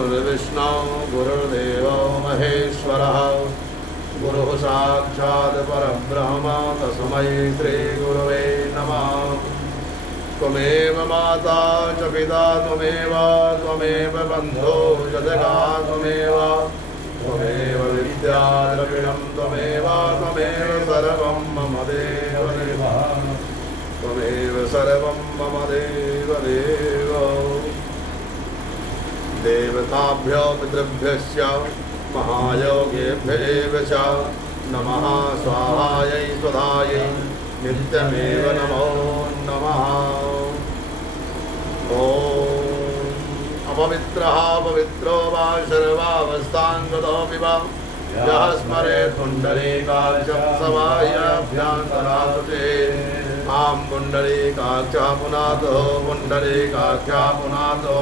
गुरुर्विष्णु गुरुर्देवो महेश्वरः गुरुः साक्षात् परब्रह्म तस्मै श्रीगुरवे नमः। त्वमेव माता च पिता त्वमेव बन्धो च जगा त्वमेव विद्या द्रविणं त्वमेव सर्वं मम देवदेव त्वमेव सर्वं मम देवदेव। देवताभ्यो पितृभ्यश्च महायोगेभ्येव च नमः। स्वाहायै स्वधायै नित्यमेव नमो नमः। ॐ अपवित्रः पवित्रो वा सर्वावस्थां गतोऽपि वा यः स्मरेत् पुण्डरीकाक्षं समाह्याभ्यन्तरात्ते आं पुण्डरीकाक्षः पुनातो पुण्डरीकाक्षः पुनातो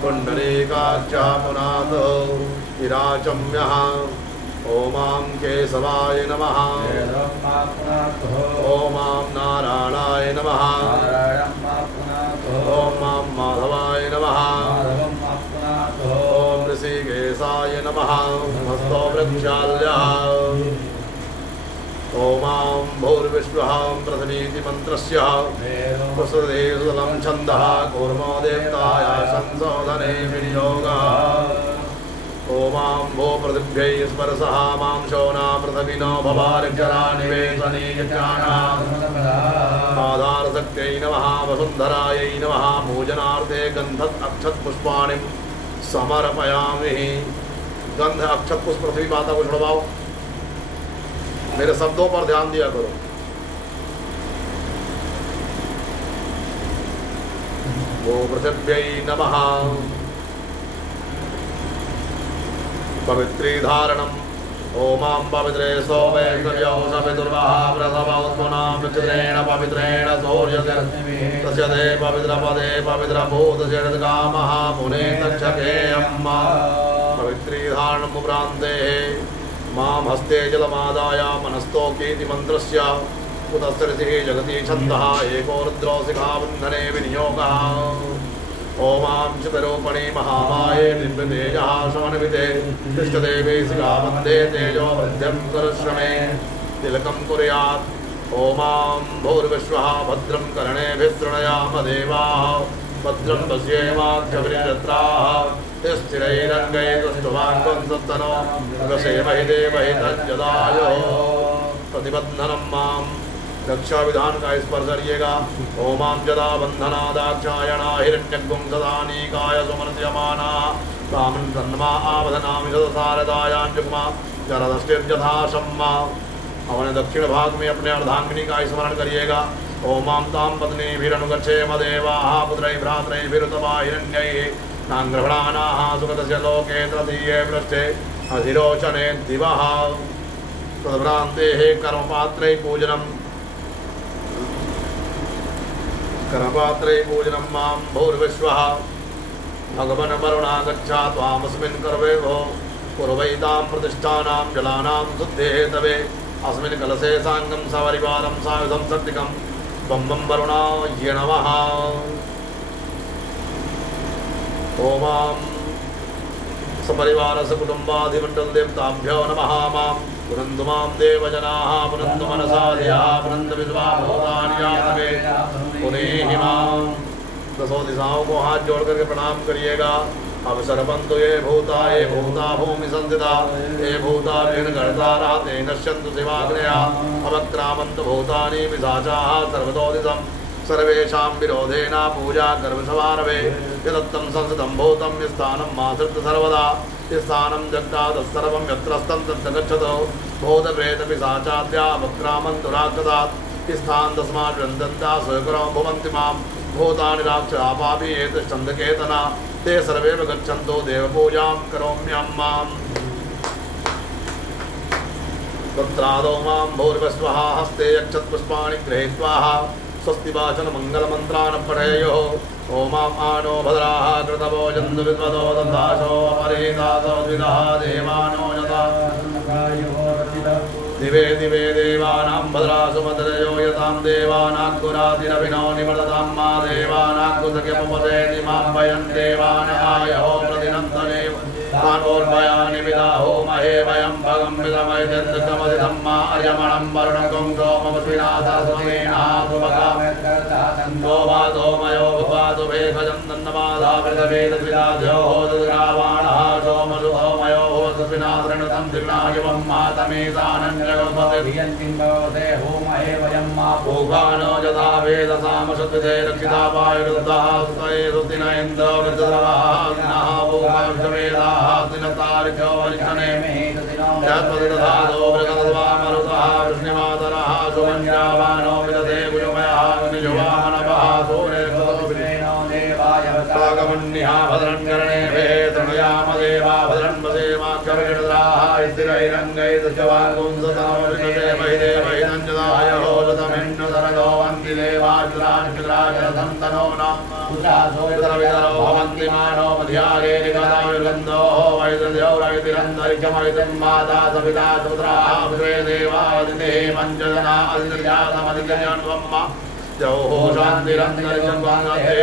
पुण्डरीकाक्षः पुनातो विराचम्यः। ॐ केशवाय नमः। ॐ नारायणाय नमः। ॐ माधवाय नमः। ॐ ऋषिकेशाय नमः। हस्तो वृक्षाल्यः। ॐ भूर्विश्वः प्रथमीति मन्त्रस्य प्रसृते सुतलं छन्दः कूर्मो देवताय संशोधने विनियोगः। ॐ भो पृथिव्यै स्पर्शः मां शोना पृथिविनो भवार्जरा निवेशने आधारशक्त्यै नमः। वसुन्धरायै नमः। पूजनार्थे गन्धत् अक्षत पुष्पाणि समर्पयामि। गंध अक्षत पुष्प पृथ्वी माता को छुड़वाओ। मेरे शब्दों पर ध्यान दिया करो। वो पृथिव्यै नमः। पवित्री धारणम ओमां पवित्रे सोमे कव्यौ सवितुर्वः प्रसवोत्मना विचित्रेण पवित्रेण सूर्यस्य तस्य ते पवित्रपदे पवित्रभूतशरद्गामः मुने तक्षके अम्मा। पवित्री धारणम उपरान्ते मां हस्ते जलमादाय मनस्तो कीति मन्त्रस्य उतस्तरितिः जगति छन्दः एको रुद्रो शिखाबन्धने विनियोगः। ॐ चितरूपणे महामाये दिव्यतेजः समन्विते तिष्ठदेवी शिखाबन्धे तेजो वृद्धिं कुरुश्रमे तिलकं कुर्यात्। ॐ भूर्विश्वः भद्रं कर्णेभिः शृणुयाम देवाः भद्रं पश्येमाक्षभिर्यत्राः स्थिरैरङ्गैस्तुवाङ्गं सत्तनो गसेमहि देवहि तज्जदायोः। प्रतिबन्धनं मां रक्षा विधान का स्पर्श करिएगा। ओमां जदा बंधनादाक्षायणा हिरण्यगुं सदानीकाय सुमनस्यमाना कामं तन्मा आवधनामि सदसारदायाञ्जुग्मा जरदष्टिर्यथा सम्मा। अपने दक्षिण भाग में अपने अर्धांगिनी का स्मरण करिएगा। ओमां तां पत्नीभिरनुगच्छेम देवाः पुत्रैः भ्रातरैर्भिरुतवा हिरण्यैः नाङ्ग्रहणानाः सुगतस्य लोके तृतीये पृष्ठे अधिरोचने दिवः। तद्भ्रान्तेः कर्मपात्रैः पूजनं मां भूर्विश्वः भगवन् वरुणा गच्छा त्वामस्मिन् कर्वे भो कुर्वैतां प्रतिष्ठानां जलानां शुद्धेः तवे अस्मिन् कलशे साङ्गं सपरिवारं सायुधं सत्तिकं बं वरुणाय नमः। ॐ सपरिवार सकुटुम्बाधिमण्डल देवताभ्यो नमः। मां पुनन्तु मां देवजनाः पुनन्तु मनसा धियः पुनन्तु विद्वां भूतानि यातवे पुनीहि मां। दसों दिशाओं को हाथ जोड़ करके प्रणाम करिएगा। अब सर्वन्तु ये भूता भूमि संस्थिता ये भूता विघ्नकर्ता रहते नश्यन्तु शिवाग्नया अवक्रामन्तु भूतानि पिशाचाः सर्वतो दिशं सर्वेषां विरोधेन पूजा कर्मसमारभे यदत्तं संस्थितं भूतं स्थानं माश्रित्य सर्वदा स्थानं जगतादस्सर्वं यत्रस्तं तत्र गच्छतो भूतप्रेतपिशाचाद्या वक्रामन्तु राक्षसात् स्थानं तस्मात् व्यन्दन्ता स्वकरो भवन्ति मां भूतानि राक्षसा पापी ये तिष्ठन्तकेतना ते सर्वे गच्छन्तो देवपूजां करोम्यहं माम्। तत्रादौ मां भूर्विश्वः हस्ते यक्षत्पुष्पाणि गृहीत्वा स्वस्ति वाचन मंगलमन्त्रान् पठेयुः। ॐ आनो भद्राः कृतवो जन्तु विद्वदो दन्ताशो अपरिहितासो द्विदः देवानो यथा दिवे दिवे देवानां भद्रासु मदरयो यतां देवानाग्गुरातिरभिनो निवर्ततां मा देवानाग्गुसख्यमुपसेति मां भयं देवानायो प्रतिनन्दने कानोर्भयानि विदाहो महे वयं भगं विदमयेन्द्रमसि धम्मा अर्यमणं वरुणगं सोमस्विनाथासुमेनाथुभगामेन्द्रो वादो मयो भवादो भेकजं दन्नमादावृतवेदविदाध्यो होदरावाणः सोमसुभो मयो होदस्विनाथरणतं दिग्नायवं मातमेतानन्यगल्पते धियन्तिं भवते होमहे वयं मा भोगानो यथा वेदसामशत्विते रक्षिता वायुरुद्धाः सुतये सुदिन इन्द्रो वृद्धरवाः भोगाविषवेदाः दिनतारिभ्यो वरिष्ठने यत्पतिदधादो मृगतद्वामरुतः वृष्णिमातरः सुमन्यावानो विदधे गुरुमयः निजुवामनवः सूर्येर्गतोभिरेणो देवाय सागमन्यः भद्रङ्करणे तृणयाम देवा भद्रन्वसेवाक्षविषद्राः स्थिरैरङ्गैर्दशवागुंसतमविषते महिदेवैदञ्जदाय होजतमिन्नसरगो वन्ति देवाजुराजुराजरसन्तनो नाम पुत्रासोयतरवितरो भवन्ति मानो मध्यारे निगदायुर्गन्धो वैद्यौरैतिरन्तरिक्षमैतिं माता सविता सुत्राः विश्वे देवादिते मञ्जजना अधिजातमधिजन्वम्मा जौहो शान्तिरन्तरिक्षं वाङ्गते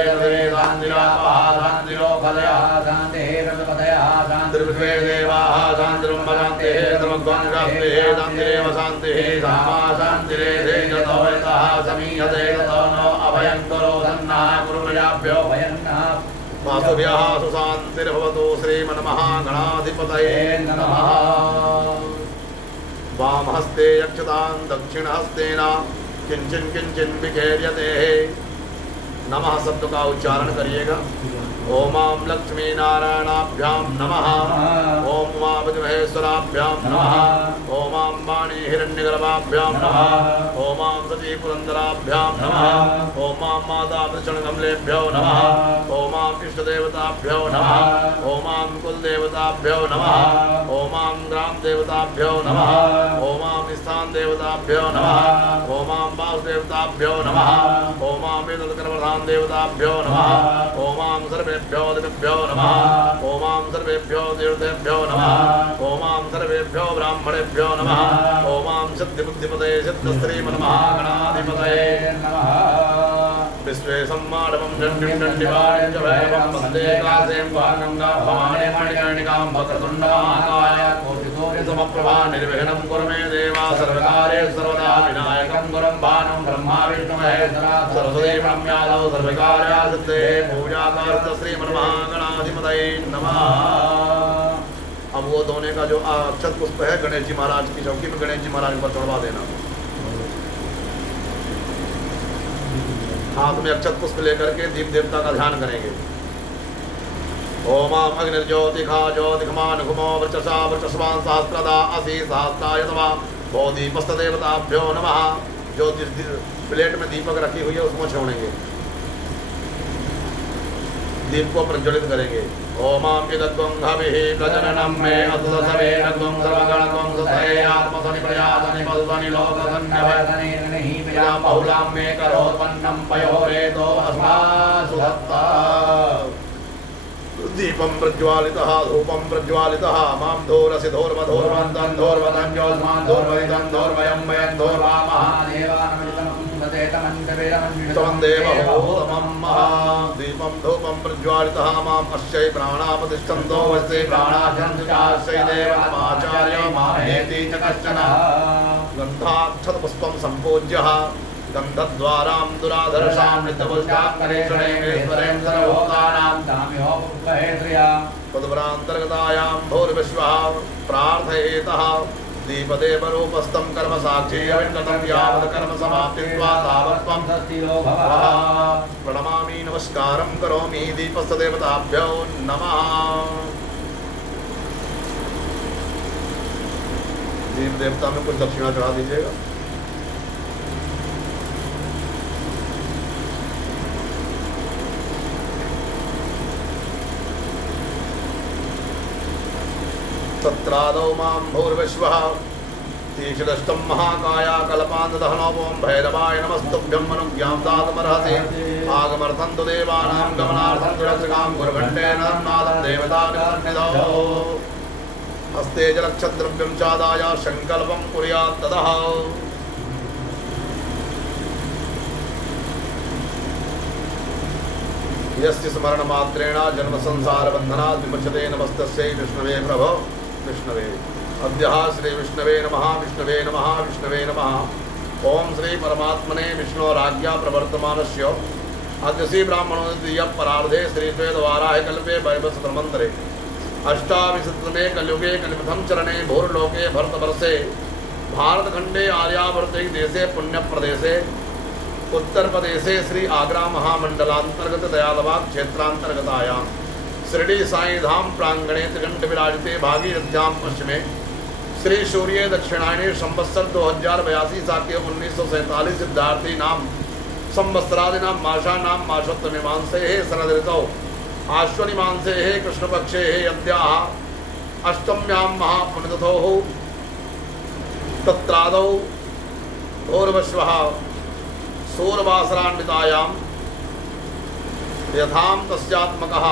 शान्तिरापः शान्तिरोपदयः शान्तिरेवपदयः शान्तिर्विश्वे देवाः शान्तिरुम्भशान्तिः सर्वग्वाङ्गस्तिः शान्तिरेव शान्तिः सामा शान्तिरेधे यतो यतः समीयते ततो नो अभयं करो सन्नः कुरुभ्याभ्यो भयन्नः वासुभ्यः सुशान्तिर्भवतु श्रीमन्महागणाधिपतये नमः। वामहस्ते यक्षतां दक्षिणहस्तेन किंचन किंचन विखेर्यते। नमः शब्द का उच्चारण करिएगा। ओम लक्ष्मी नारायणाभ्याम नमः। ओम उमा विद्महेश्वराभ्याम नमः। ओम वाणी हिरण्यगर्भाभ्याम नमः। ओम सती पुरंदराभ्याम नमः। ओम माता वृषणकमलेभ्यो नमः। ओम इष्टदेवताभ्यो नमः। ओम कुलदेवताभ्यो नमः। ओम ग्राम देवताभ्यो नमः। ओम स्थान देवताभ्यो नमः। ओम वासुदेवताभ्यो नमः। ओम वेदकर्मधान देवताभ्यो नमः। ओम सर्वेभ्यो दिव्यभ्यो नमः। ओम सर्वेभ्यो देवतेभ्यो नमः। ओम सर्वेभ्यो ब्राह्मणेभ्यो नमः। ओम सिद्धिबुद्धिपतये सिद्धश्रीमन्महागणाधिपतये नमः। विश्वेशम्माडवं दण्डिं दण्डिवाणिं च वैभवं वन्दे कासें वागङ्गा भवानी मणिकर्णिकां वक्रतुण्डमहाकाय कोटिसूर्यसमप्रभा निर्विघ्नं कुरु मे देवा सर्वकार्ये सर्वदा विनायकं गुरुं भानुं ब्रह्मा विष्णु महेश्वरा सरस्वती ब्रह्म्यादौ सर्वकार्यासिद्धे पूजाकार्थ श्रीमन्महागणाधिपतये नमः। अब वो धोने का जो अक्षत पुष्प है गणेश जी महाराज की चौकी में गणेश जी महाराज पर चढ़वा देना। हाथ में अक्षत पुष्प लेकर के दीप देवता का ध्यान करेंगे। ओम अग्निर्ज्योतिखा ज्योतिखमान घुमो वर्चसा वर्चस्वान सहस्त्रदा असि सहस्राय तवा बोधिपस्तदेवताभ्यो नमः। जो प्लेट में दीपक रखी हुई है उसको छोड़ेंगे, दीप को प्रज्वलित करेंगे। ओमां विदद्वंघभिः प्रजननं मे अतुलसवेन त्वं सर्वगणत्वं सुतये आत्मसनिप्रयासनि मधुसनि लोकसन्नभयसनिर्निहि प्रियां बहुलां मे करोत्पन्नं पयोरेतो अस्मासु धत्ता। दीपं प्रज्वालितः धूपं प्रज्वालितः मां धोरसि धोर्वधोर्वन्तं धोर्वदञ्जोऽस्मान् धोर्वदितं धोर्वयं वयं धोर्वामः त्वं देवहोतमं महा। दीपं धूपं प्रज्वालितः माम् अश्यै प्राणापतिष्ठन्तो वश्यै प्राणाचरन्तु चाश्यै देवतमाचार्यो मामेति च कश्चन। गन्धाक्षतपुष्पं सम्पूज्यः गन्धद्वारां दुराधर्षां नित्यपुष्टात्मरेश्वरें सर्वभूतानां दाम्योपहेत्र्या तद्वरान्तर्गतायां भूर्विश्वः प्रार्थयेतः। दीपदेवरूपस्थं कर्म साक्षी अविन्गतं यावत् कर्म समाप्तित्वा तावत्त्वं सस्तिरो भवः। प्रणमामि नमस्कारं करोमि दीपस्थ देवताभ्यो नमः। दीप देवता में कुछ दक्षिणा चढ़ा दीजिएगा। तत्रादौ मां भूर्विश्वः तीक्ष्णदष्टं महाकाया कल्पान्तदहनोपं भैरवाय नमस्तुभ्यं मनुज्ञां दातुमर्हसि। आगमर्थं तु देवानां गमनार्थं तु रक्षकां गुरुघण्टेन नादं देवतानिधौ। हस्ते जलक्षद्रव्यं चादाय संकल्पं कुर्यात् ततः। यस्य स्मरण मात्रेण जन्म संसार बंधनात् विमुच्यते। नमस्तस्यै विष्णवे प्रभो विष्णवे। अद्य श्री विष्णवे नमः विष्णवे नमः विष्णवे नमः। ओम श्री परमात्मने विष्णोराज्ञा प्रवर्तमानस्य अद्य श्री ब्राह्मणोदय परार्धे श्री द्वेदवाराह कल्पे वैवस्वतमंतरे अष्टाविंशतमे कलयुगे कलिप्रथम चरणे भूर्लोके भरतवर्षे भारतखंडे आर्यावर्ते देशे पुण्यप्रदेशे उत्तर प्रदेशे श्री आगरा महामंडलांतर्गत दयालबाग क्षेत्रांतर्गतायां शिरडी साई धाम प्रांगणे त्रिगंड विराजिते भागीरथ्यां पश्चिमे श्री सूर्य दक्षिणायने संवत्सर 2082 साके 1947 सिद्धार्थी नाम संवत्सरादि नाम माषा नाम माषोत्तर मीमांसे शरद ऋतौ आश्वनी मांसे कृष्ण पक्षे अद्याः अष्टम्यां महापुण्यतिथौ तत्रादौ भोर्वश्वः सूर्यवासरान्वितायां यथां तस्यात्मकः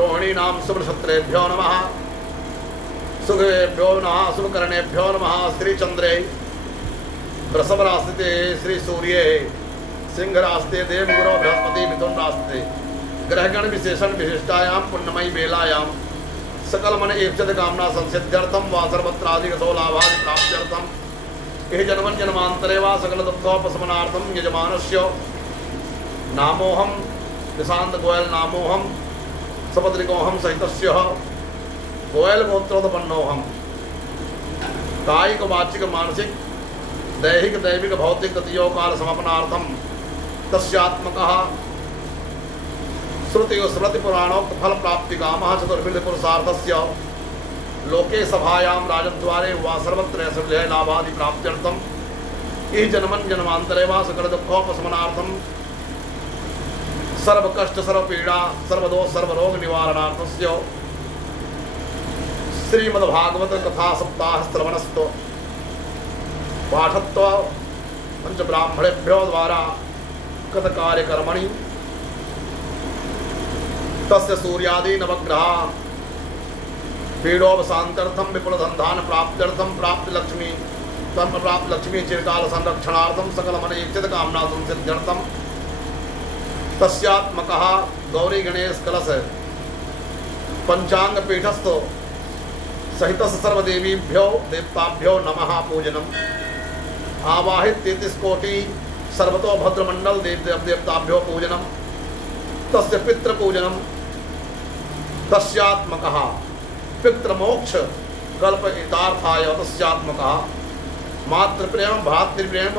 रोहिणीनां शुभनक्षत्रेभ्यो नमः सुखवेभ्यो नमः शुभकर्णेभ्यो नमः। श्रीचंद्रे वृषभरास्ते श्री सूर्ये सिंहरास्ते देवगुरो बृहस्पति मिथुन रास्ते ग्रहगण विशेषण विशिष्टायां पुण्यमयी बेलायां सकल मन एक्षत कामना संसिद्ध्यर्थम वा सर्वत्राधिगतो लाभादि प्राप्त्यर्थम इह जन्मन जन्मांतरे वा सकल दुःखोपशमनार्थम यजमानस्य नामोहम निशांत गोयल नामोहम सपत्निकोहम सहितस्य गोयल गोत्रोत्पन्नोहम कायिक वाचिक मानसिक दैहिक दैविक भौतिक तृतीयो काल समापनार्थम तस्यात्मकः श्रुति स्मृति पुराणोक्त फल प्राप्ति कामः चतुर्विध पुरुषार्थस्य लोके सभायां राजद्वारे वा सर्वत्र ऐश्वर्य लाभादि प्राप्त्यर्थम इह जन्मन जन्मांतरे वा सकल दुःखोपशमनार्थम सर्व कष्ट सर्व पीड़ा सर्वदोष सर्वरोग निवारणार्थस्य श्रीमद्भागवत कथा सप्ताह श्रवणस्व पाठत्व पंच ब्राह्मणेभ्यो द्वारा कथ कार्यकर्मणि तस्य सूर्यादि नवग्रह पीडोपशांत्यर्थम विपुल धनधान प्राप्त्यर्थम प्राप्त लक्ष्मी चिरकाल संरक्षणार्थम सकल मन इच्छित कामना संसिद्ध्यर्थम तस्यात्मकः गौरी गणेश कलश पंचांग पीठस्थ सहित सर्वदेवीभ्यो देवताभ्यो नमः पूजनम आवाहित 33 कोटि सर्वतो भद्रमंडल देवताभ्यो पूजनम तस्य पितृपूजनम तस्यात्मकः पितृमोक्ष कल्पयितार्थाय तस्यात्मकः मातृप्रेम भ्रातृप्रेम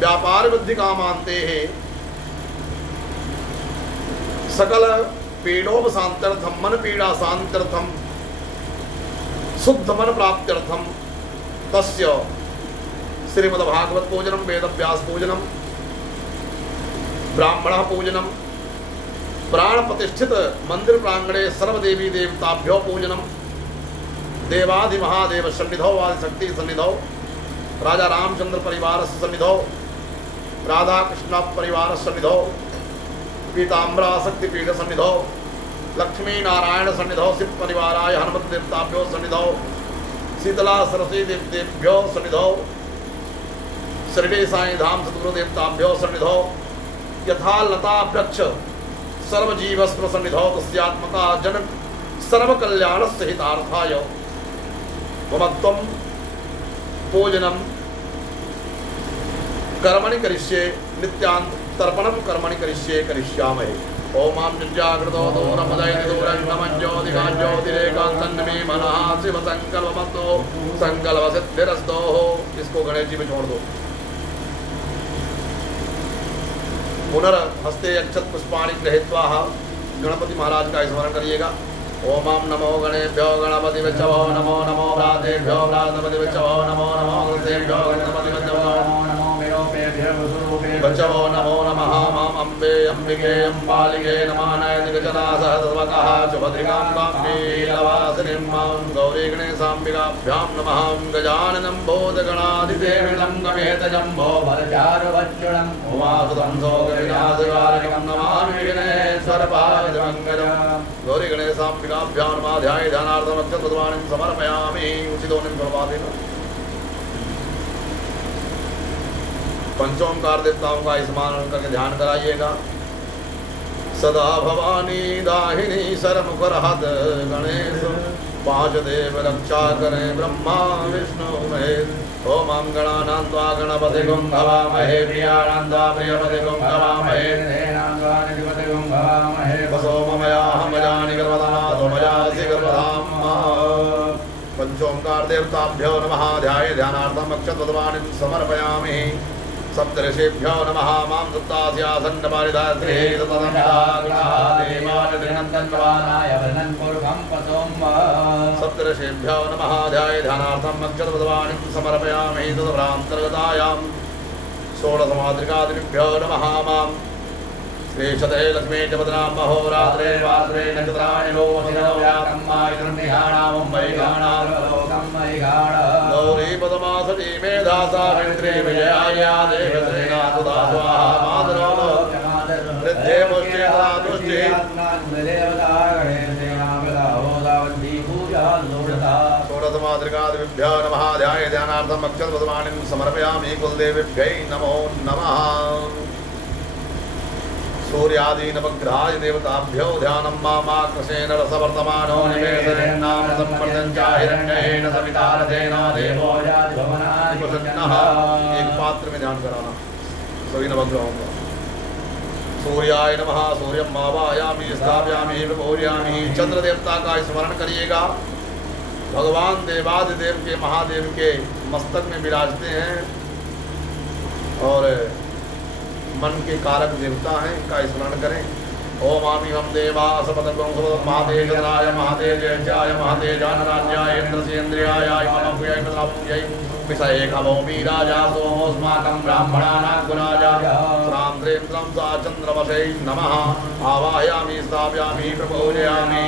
व्यापार वृद्धि कामांते सकल पीडोपशांत्यर्थम मन पीड़ा शांत्यर्थम शुद्ध मन प्राप्त्यर्थम तस्य श्रीमद्भागवत पूजनम वेदव्यास पूजनम ब्राह्मण पूजनम प्राण प्रतिष्ठित मंदिर प्रांगणे सर्वदेवी देवताभ्यो पूजनम देवादि महादेव सन्निधौ आदि शक्ति सन्निधौ राजा रामचंद्र परिवार सन्निधौ राधा कृष्ण परिवार सन्निधौ पीताम्बरा शक्तिपीठ सन्निधौ लक्ष्मी नारायण सन्निधौ शिव परिवाराय हनुमत देवताभ्यो सन्निधौ शीतला सरस्वती देवतेभ्यो सन्निधौ शिरडी साई धाम सद्गुरु देवताभ्यो सन्निधौ यथा लता वृक्ष सर्वजीवस्व सन्निधौ तस्यात्मका जन सर्वकल्याणस्य हितार्थाय ममत्वं पूजनम कर्मणि करिष्ये नित्यान्त तर्पणम कर्मणि करिष्ये करिष्यामहे। ओम आम जागृतो दूरमदयति दूरन्नमज्योतिकाज्योतिरेकान्तन्मे मनः शिव संकल्पमस्तो संकल्प सिद्धिरस्तो। इसको गणेश जी में छोड़ दो। पुनर्हस्ते अक्षत पुष्पाणि गृहीत्वा गणपति महाराज का स्मरण करिएगा। ओम आम नमो गणेभ्यो गणपति विचवो नमो नमो व्रातेभ्यो व्रातपति विचवो नमो नमो गणेभ्यो गणपति विचवो बचवो नमो नमः माम अम्बे अम्बिके अम्बालिके नमानाय दिगजना सहस्रवकः सुभद्रिकाम्बाम्बे लवासिनीं मां गौरी गणेशाम्बिकाभ्यां नमः। गजाननं भूतगणाधिसेवितं गमेतजम्भो भरचारुवच्चुरम् उमासुतं शोकविनाशकारकं नमामि विघ्नेश्वरपादमङ्गलम्। गौरी गणेशाम्बिकाभ्यां नमः। ध्याये ध्यानार्थम् अक्षतद्वाणीं समर्पयामि। उचितोऽनिं प्रभातेन पंचोंकार देवताओं का स्मरण करके ध्यान कराइएगा। सदा भवानी दाहिनी सरमुखरहत गणेश पांच देव रक्षा करे ब्रह्मा विष्णु महेश ओम गणानान्त्वा गणपतिगुं भवामहे प्रियानन्दा प्रियपतिगुं भवामहे देनान्त्वानिधिपतिगुं भवामहे वसोममयाहमजानि गर्भधातो मयासि गर्भधाम पंचोंकार देवताभ्यो नमः ध्याये ध्यानार्थम् अक्षतद्वाणीं समर्पयामि सप्तऋषिभ्यो नमः मां दत्तास्यासन्नपारिधात्रे सप्तऋषिभ्यो नमः ध्याये ध्यानार्थम् अक्षतद्वाणीं समर्पयामि तदभ्रान्तर्गतायां षोडशमातृकादिभ्यो नमः मां श्रीशते लक्ष्मी च पदनां महोरात्रे वात्रे नक्षत्राणि गौरी पदमासती मेधा सावित्री विजयाया देवसेना सुधा स्वाहा मातरो वृद्धे मुष्टे तदा तुष्टे षोडशमातृकादिभ्यो नमः ध्याये ध्यानार्थम् अक्षतपद्माणिं समर्पयामि कुलदेवीभ्यै नमो नमः सूर्यादि नवग्रहाय देवताभ्यो ध्यानं मामाकृषेण रसवर्तमानो निवेशनेनामृतं वर्धञ्चाहिरण्येन सविता रथेन देवो प्रसन्नः। एक पात्र में ध्यान कराना सभी नवग्रहों का। सूर्याय नमः सूर्यं आवाहयामि स्थापयामि प्रपूजयामि। चंद्र देवता का स्मरण करिएगा। भगवान देवादिदेव के महादेव के मस्तक में विराजते हैं और मन के कारक देवता हैं, इनका स्मरण करें। ओम आमी हम देवा सपदगं महातेजराय महातेजाय महातेजानराज्याय इंद्रसेन्द्रियाय मनोभयाय प्रतापयाय विषये कमोमि राजा सोमोस्माकं ब्राह्मणानां गुराजा राम त्रेन्द्रं सा चंद्रमसे नमः आवाहयामि स्थापयामि प्रपूजयामि।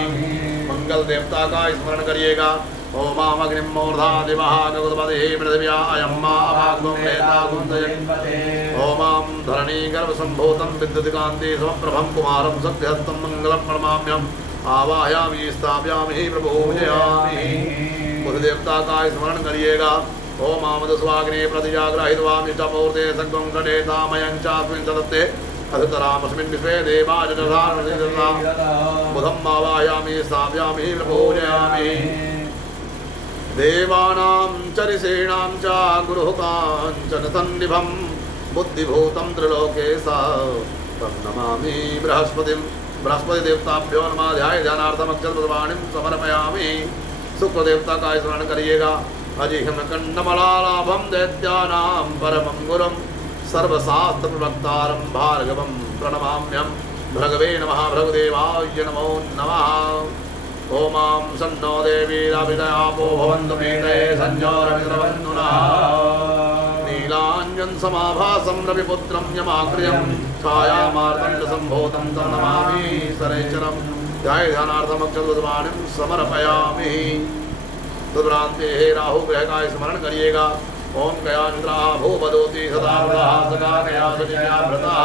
मंगल देवता का स्मरण करिएगा। ओम अग्निं मूर्धा दिवः गगुदपतिः पृथिव्या अयं मा अभागो नेता गुन्दयन्पते। ओम धरणी गर्भसम्भूतं विद्युत्कान्ति समप्रभं कुमारं सत्यहस्तं मङ्गलं प्रणमाम्यहम् आवाहयामि स्थापयामि प्रपूजयामि। बुध देवता का स्मरण करिएगा। ओम मधुस्वाग्ने प्रतिजाग्रहित्वामिष्टपूर्ते सत्वं षडेतामयं चास्मिन् सदत्ते अधुतरामस्मिन् विश्वे देवा जगधारणं बुधम् आवाहयामि स्थापयामि प्रपूजयामि। देवानां च ऋषीणां च गुरुकाञ्चन सन्निभं बुद्धिभूतं त्रिलोकेशा तं नमामि बृहस्पतिं। बृहस्पति देवताभ्यो नमः ध्याये ध्यानार्थम् अक्षतपद्माणिं समर्पयामि। शुक्र देवता का स्मरण करिएगा। अजिह्म कण्डमलालाभं दैत्यानां परमं गुरुं सर्वशास्त्रप्रवक्तारं भार्गवं प्रणमाम्यहम्। भृगवे नमः भृगुदेवाय नमो नमः। ओमां सन्नो देवीराभिदयापो भवन्तु मेते संजोरविद्रवन्तु नः। नीलाञ्जनसमाभासं रविपुत्रं यमाक्रियं छायामार्तण्डसम्भूतं तं नमामि शनैश्चरम्। ध्याये ध्यानार्थम् अक्षतपद्माणिं समर्पयामि। तद्भ्रान्तेः राहुग्रह का स्मरण करिएगा। ओम गयानिद्रा भूपदोति सदा वृतः सदा गया सुजया भृतः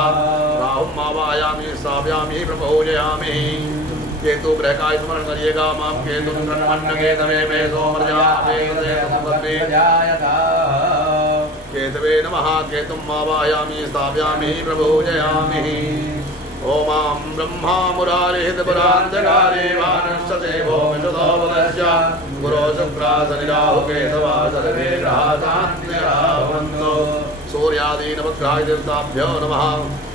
राहुम् आवाहयामि स्थापयामि प्रपूजयामि। केतु ग्रह का स्मरण करिएगा। मां केतुं गृह्णन्नकेतवे मे सोमर्या केतवे नमः। केतुम् आवाहयामि स्थापयामि प्रपूजयामि। ओमां ब्रह्मा मुरारिहितपुरान्तकारे वानश्चदेवो विशुद्धोपदस्य गुरो शुक्रा शनि राहु केतवा सर्वे ग्रहा शान्तिरा भवन्तु। सूर्यादि नवग्रहाय देवताभ्यो नमः।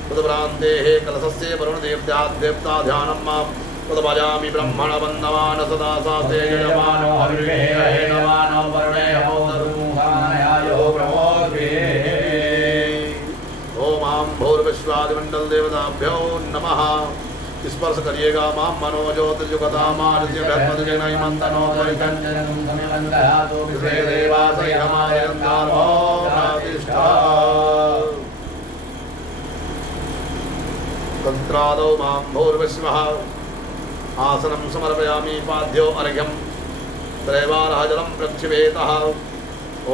तद्भ्रान्तेः कलशस्य वरुणदेवता ध्यानं मां तद्भजामि ब्रह्मण वन्दमान सदा शास्त्रे यजमानो हविर्वेहे नमानो वर्णे होतरुहायो ब्रह्मोर्वे। ओमां भूर्विश्वादिमण्डल देवताभ्यो नमः। स्पर्श करिएगा। मां मनोज्योतिर्युगता मार्ज्य बृहस्पतिजनैमन्तनो देवासै हमारे प्रतिष्ठा। तन्त्रादौ मां भूर्विश्वः आसनं समर्पयामि। पाद्यो अर्घ्यं त्रैवारः जलं प्रक्षिपेतः।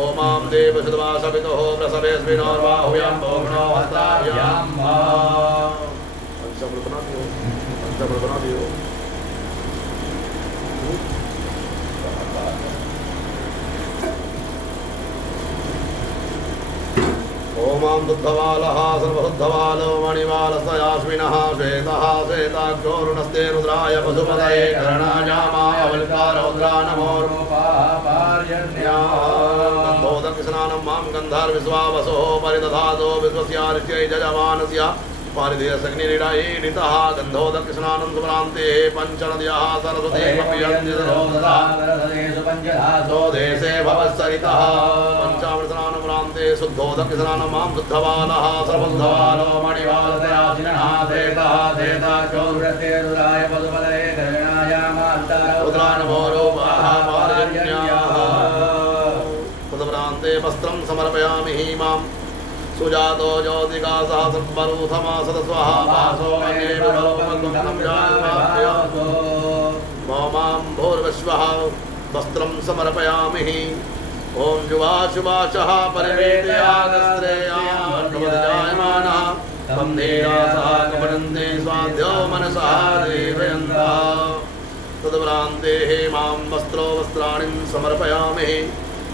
ओमां देवशतमाशपितुः प्रसवेऽस्मिन्नोर्बाहुयां भोग्नो हस्ताभ्यां पंचामृत बना दियो। ओम ओमां दुग्धवालः सर्वशुद्धवालो मणिवालस्तयाश्विनः श्वेतः श्वेताक्षोरुणस्ते रुद्राय पशुपतये कर्णायामावलिकारौद्रा नमो गन्धोदकस्नानं मां गन्धर्विश्वावसो परिदधातो विश्वस्यार्च्यै जजमानस्य पारिधेयसग्निरीडायीडितः गन्धोदकस्नानं सुप्रान्ते पञ्चनद्याः सरस्वती देशे भवत्सरितः पञ्चामृतस्नानप्रान्ते शुद्धोदकस्नानं मां शुद्धवालः सर्वशुद्धवालो मणिवालतयाशिनः श्वेतः श्वेताक्षोरुणस्ते रुद्राय पशुपतये कर्णायामावलिकारो नमो रूपाः पार्जन्याः तदप्रान्ते वस्त्रं समर्पयामि मां सुजातो ज्योतिका सहस्रवरूथमा सदस्वः वासो मां भूर्विश्वः वस्त्रं समर्पयामि ॐ शुभाशुभाशः परिवेदयागस्त्रेयामानः तं धीरासः कपटन्ते स्वाध्यो मनसः देवयन्तः तदप्रान्ते मां वस्त्रो वस्त्राणिं समर्पयामि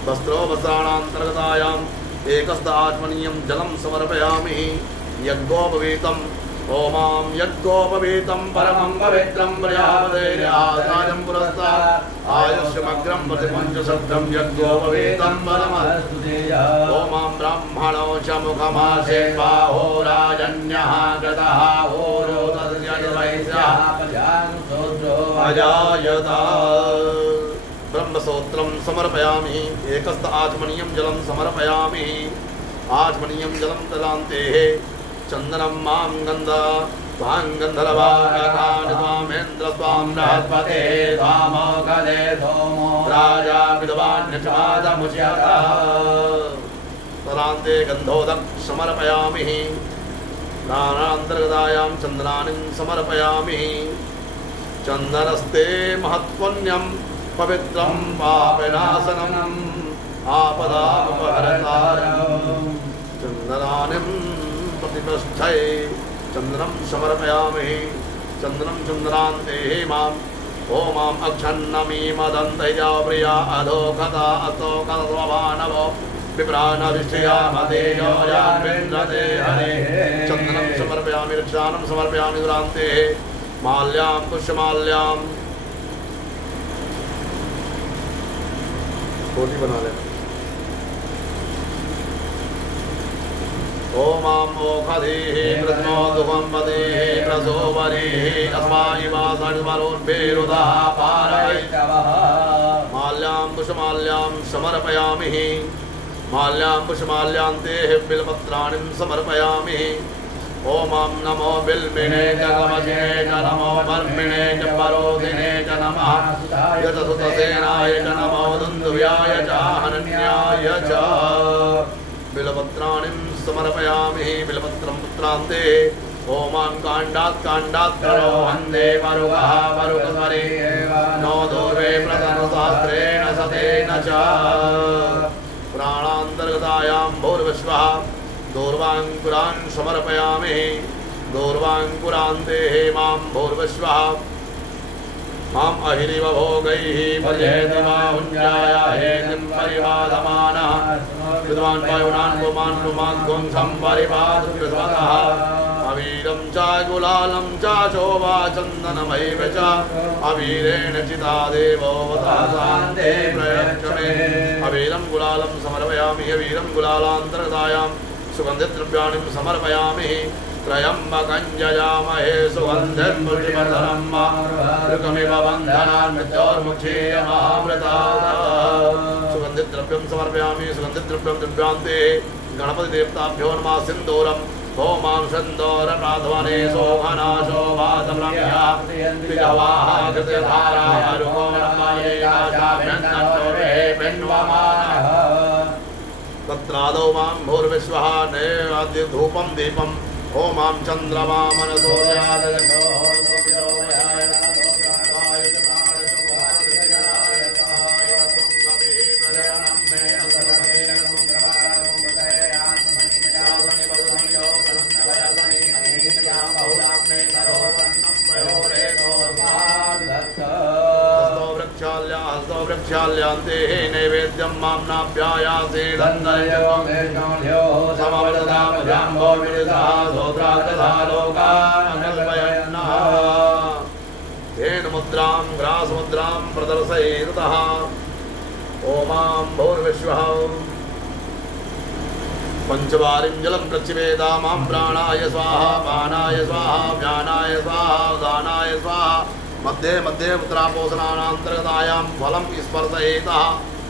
वस्त्रो वस्त्राणान्तर्गतायाम् एकस्तात्मनीयं जलं समर्पयामि यज्ञोपवीतम् ओमां यज्ञोपवीतं परमं पवित्रं प्रजापतेर्यासायं पुरस्तात् आयुष्यमग्रं प्रतिपञ्चशब्दं यज्ञोपवीतं परमस्तुतेयः ओमां ब्राह्मणो च मुखमासे बाहोराजन्यः गतः होरो तद्यजवैस्यः अजायत ब्रह्मसूत्रं समर्पयामि एकस्त आचमनीयं जलं समर्पयामि आचमनीयं जलं तलान्ते चन्दनं मां गन्ध त्वां गन्धर्वाकानि त्वामेन्द्र त्वां बृहस्पते त्वामोघदे सोमो राजा विद्वान्यचादमुच्यतः तलान्ते गन्धोदक समर्पयामि नानान्तर्गतायां चन्दनानिं समर्पयामि चन्दनस्ते महत्पुण्यं पवित्रं पापनाशनम् आपदापहरतारं चन्दनानिं प्रतिपृष्ठये चन्दनं समर्पयामि चन्दनं चन्दनान्ते मां ओमां अक्षन्नमीमदन्तया प्रिया अधोकथा अतोकथस्वभानवो विप्राणधिष्ठयामदेयो यान्विन्द्रते हरे चन्दनं समर्पयामि रक्षानं समर्पयामि दुरान्ते माल्यां पुष्यमाल्यां रोटी बना लेना ओमां मोखधीः प्रज्ञोदुहं पदेः प्रसोवरेः अस्मायिवासनिवरोन्भेरुदः पारयिष्टवः माल्यां पुष्पमाल्यां समर्पयामि माल्यां पुष्पमाल्यान्तेः बिल्पत्राणिं समर्पयामि ओमां नमो बिल्मिने च कवचिने च नमो बर्मिणे च परोधिने च नमः यतसुतसेनाय च नमो दुन्दुव्याय च हनन्याय च बिल्पत्राणिं समर्पयामि बिल्पत्रं पुत्रान्ते ओमां काण्डात् करो वन्दे वरुगः वरुगस्वरे नो दूर्वे प्रतनुशास्त्रेण सतेन च प्राणान्तर्गतायां भूर्विश्वः दूर्वाङ्कुरान् समर्पयामि दूर्वाङ्कुरान्ते मां भूर्विश्वः माम् अहिरिव भोगैः भजेति बाहुञ्जाय हेतिं परिवाधमानः विद्वान् वायुनान् पुमान् पुमान् गुंसं परिपातु विश्वतः अवीरं च गुलालं च शोभाचन्दनमैव च अवीरेण चिता देवोऽवतः शान्ते प्रयच्छमे अवीरं गुलालं समर्पयामि अवीरं गुलालान्तर्गतायां सुगन्धिद्रव्याणि समर्पयामि त्रयम्बकं जयामहे सुगन्धिर्पुष्टिवर्धनं ऋकमिव बन्धनान् मृत्योर्मुक्षीयमामृतात् सुगन्धिद्रव्यं समर्पयामि सुगन्धिद्रव्यं दिव्यान्ते गणपतिदेवताभ्यो नमः सिन्दूरं होमां सिन्दूरप्राध्वने शोभनाशोभातम्रम्या विजवाः कृत्यधाराः रुकोमनमायैकाशाभ्यन्तरे पिन्वमानः तत्रादौ मां भूर्विश्वः नैवेद्य धूपं दीपं ओमां चन्द्रमा मनसो वृक्षाल्याः हस्तो वृक्षाल्यान्ते नैवेद्यं मां नाभ्यायासे समवर्ततामजाम्बो विदितः सोद्रागतः लोकानकल्पयन्नः तेन मुद्रां ग्रासमुद्रां प्रदर्शयेतः ओमां भूर्विश्वः पंचवारिं जलं प्रक्षिपेदा मां प्राणाय स्वाहा पानाय स्वाहा व्यानाय स्वाहा उदानाय स्वाहा मध्ये मध्ये पुत्रापोषणान्तर्गतायां फलं स्पर्शयेतः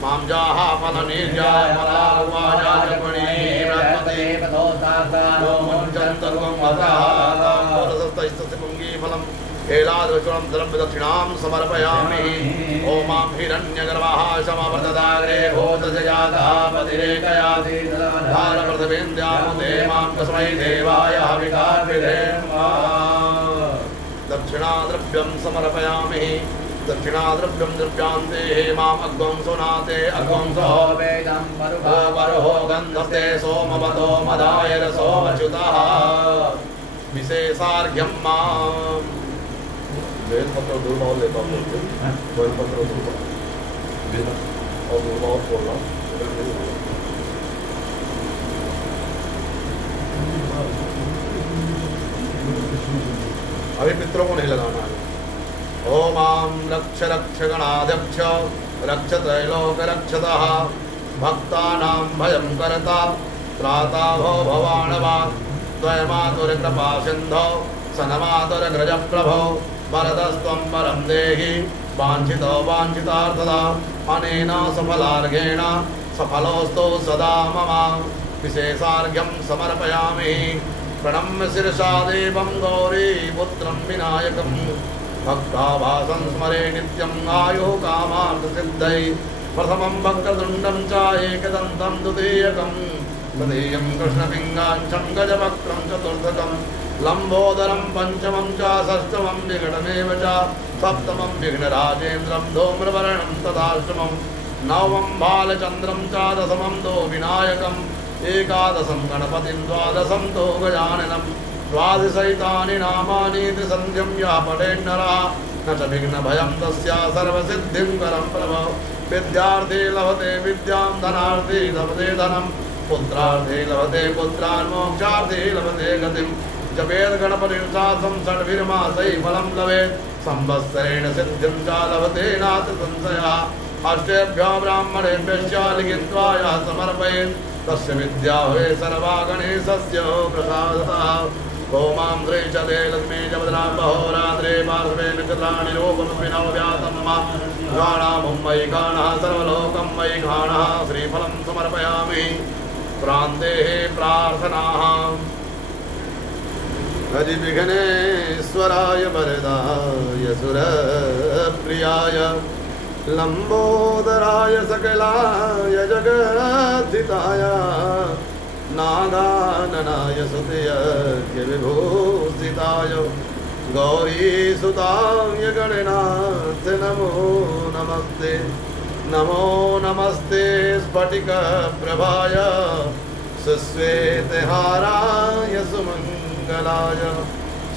मां जाः फलनिर्याय फलावाजाचर्मणि बृहस्पते पदोतासानो मुञ्चन्तर्वं वसः ताम्बूलसस्तैस्तस्य पुङ्गीफलं एलादृशुरं धनं दक्षिणां समर्पयामि ओमां हिरण्यगर्भः समवर्तदाग्रे भूतजयातः पतिरेकयाति धारप्रथमेन्द्यामुदे मां तस्मै देवाय हविकार्पिधेम दक्षिणाद्रव्यं समर्पयामि दक्षिणाद्रव्यं द्रव्यान्ते माम् अग्वंसुनाते अग्वंसो वेदं परुहो गन्धस्ते सोमवतो मदाय रसो अच्युतः विशेषार्घ्यं माम् बेलपत्र दूर और लेता हूँ बेलपत्र दूर और दूर और बोलना अभी मित्रों को नहीं लगाना है ओम आम रक्ष रक्ष गणाध्यक्ष रक्ष त्रैलोक रक्षतः भक्तानां भयं करता त्राता भो भवानवा त्वयमातुर कृपा सिन्धो सनमातुर ग्रज प्रभो वरदस्त्वं वरं देहि वाञ्छितो वाञ्छितार्थदा अनेन सफलार्घेण सफलोऽस्तु सदा मम विशेषार्घ्यं समर्पयामि प्रणम्य शिरसा देवं गौरीपुत्रं विनायकं भक्ताभासं स्मरे नित्यं आयुः कामार्थसिद्धये प्रथमं वक्रतुण्डं च एकदन्तं द्वितीयकं तृतीयं कृष्णपिङ्गाञ्चं गजवक्त्रं चतुर्थकं लम्बोदरं पञ्चमं च षष्ठमं विघ्नमेव च सप्तमं विघ्नराजेन्द्रं धूम्रवर्णं तथाष्टमं नवमं बालचन्द्रं च दशमं तो विनायकम् एकादशं गणपतिं द्वादशं तो गजाननं द्वादशैतानि नामानि त्रिसन्ध्यं या पठेन्नरः न च विघ्नभयं तस्य सर्वसिद्धिं करं प्रभो विद्यार्थी लभते विद्यां धनार्थी लभते धनं पुत्रार्थी लभते पुत्रान् मोक्षार्थी लभते गतिं जपेत् गणपतिं सहस्रं षड्भिर्मासैः फलं लभेत् संवत्सरेण सिद्धिं च लभते नात्र संशयः अष्टेभ्यः ब्राह्मणेभ्यश्च लिखित्वा यः समर्पयेत् तस्य विद्या हुए सर्वा गणेशस्य प्रसादतः ओमां श्री चले लक्ष्मी जपद्रां बहोरात्रे पार्श्वे नक्षत्राणि रूपमस्मिनौ व्यातं मम गाणा मुम्बई गाणः सर्वलोकं वै गाणः श्रीफलं समर्पयामि प्रान्ते प्रार्थनाः हरिविघ्नेश्वराय वरदाय सुरप्रियाय लंबोदराय सकलाय जगद्धिताय नागाननाय सुतयज्ञ विभूषिताय गौरीसुताय गणनाथ नमो नमस्ते स्फटिकप्रभाय सुश्वेतहाराय सुमङ्गलाय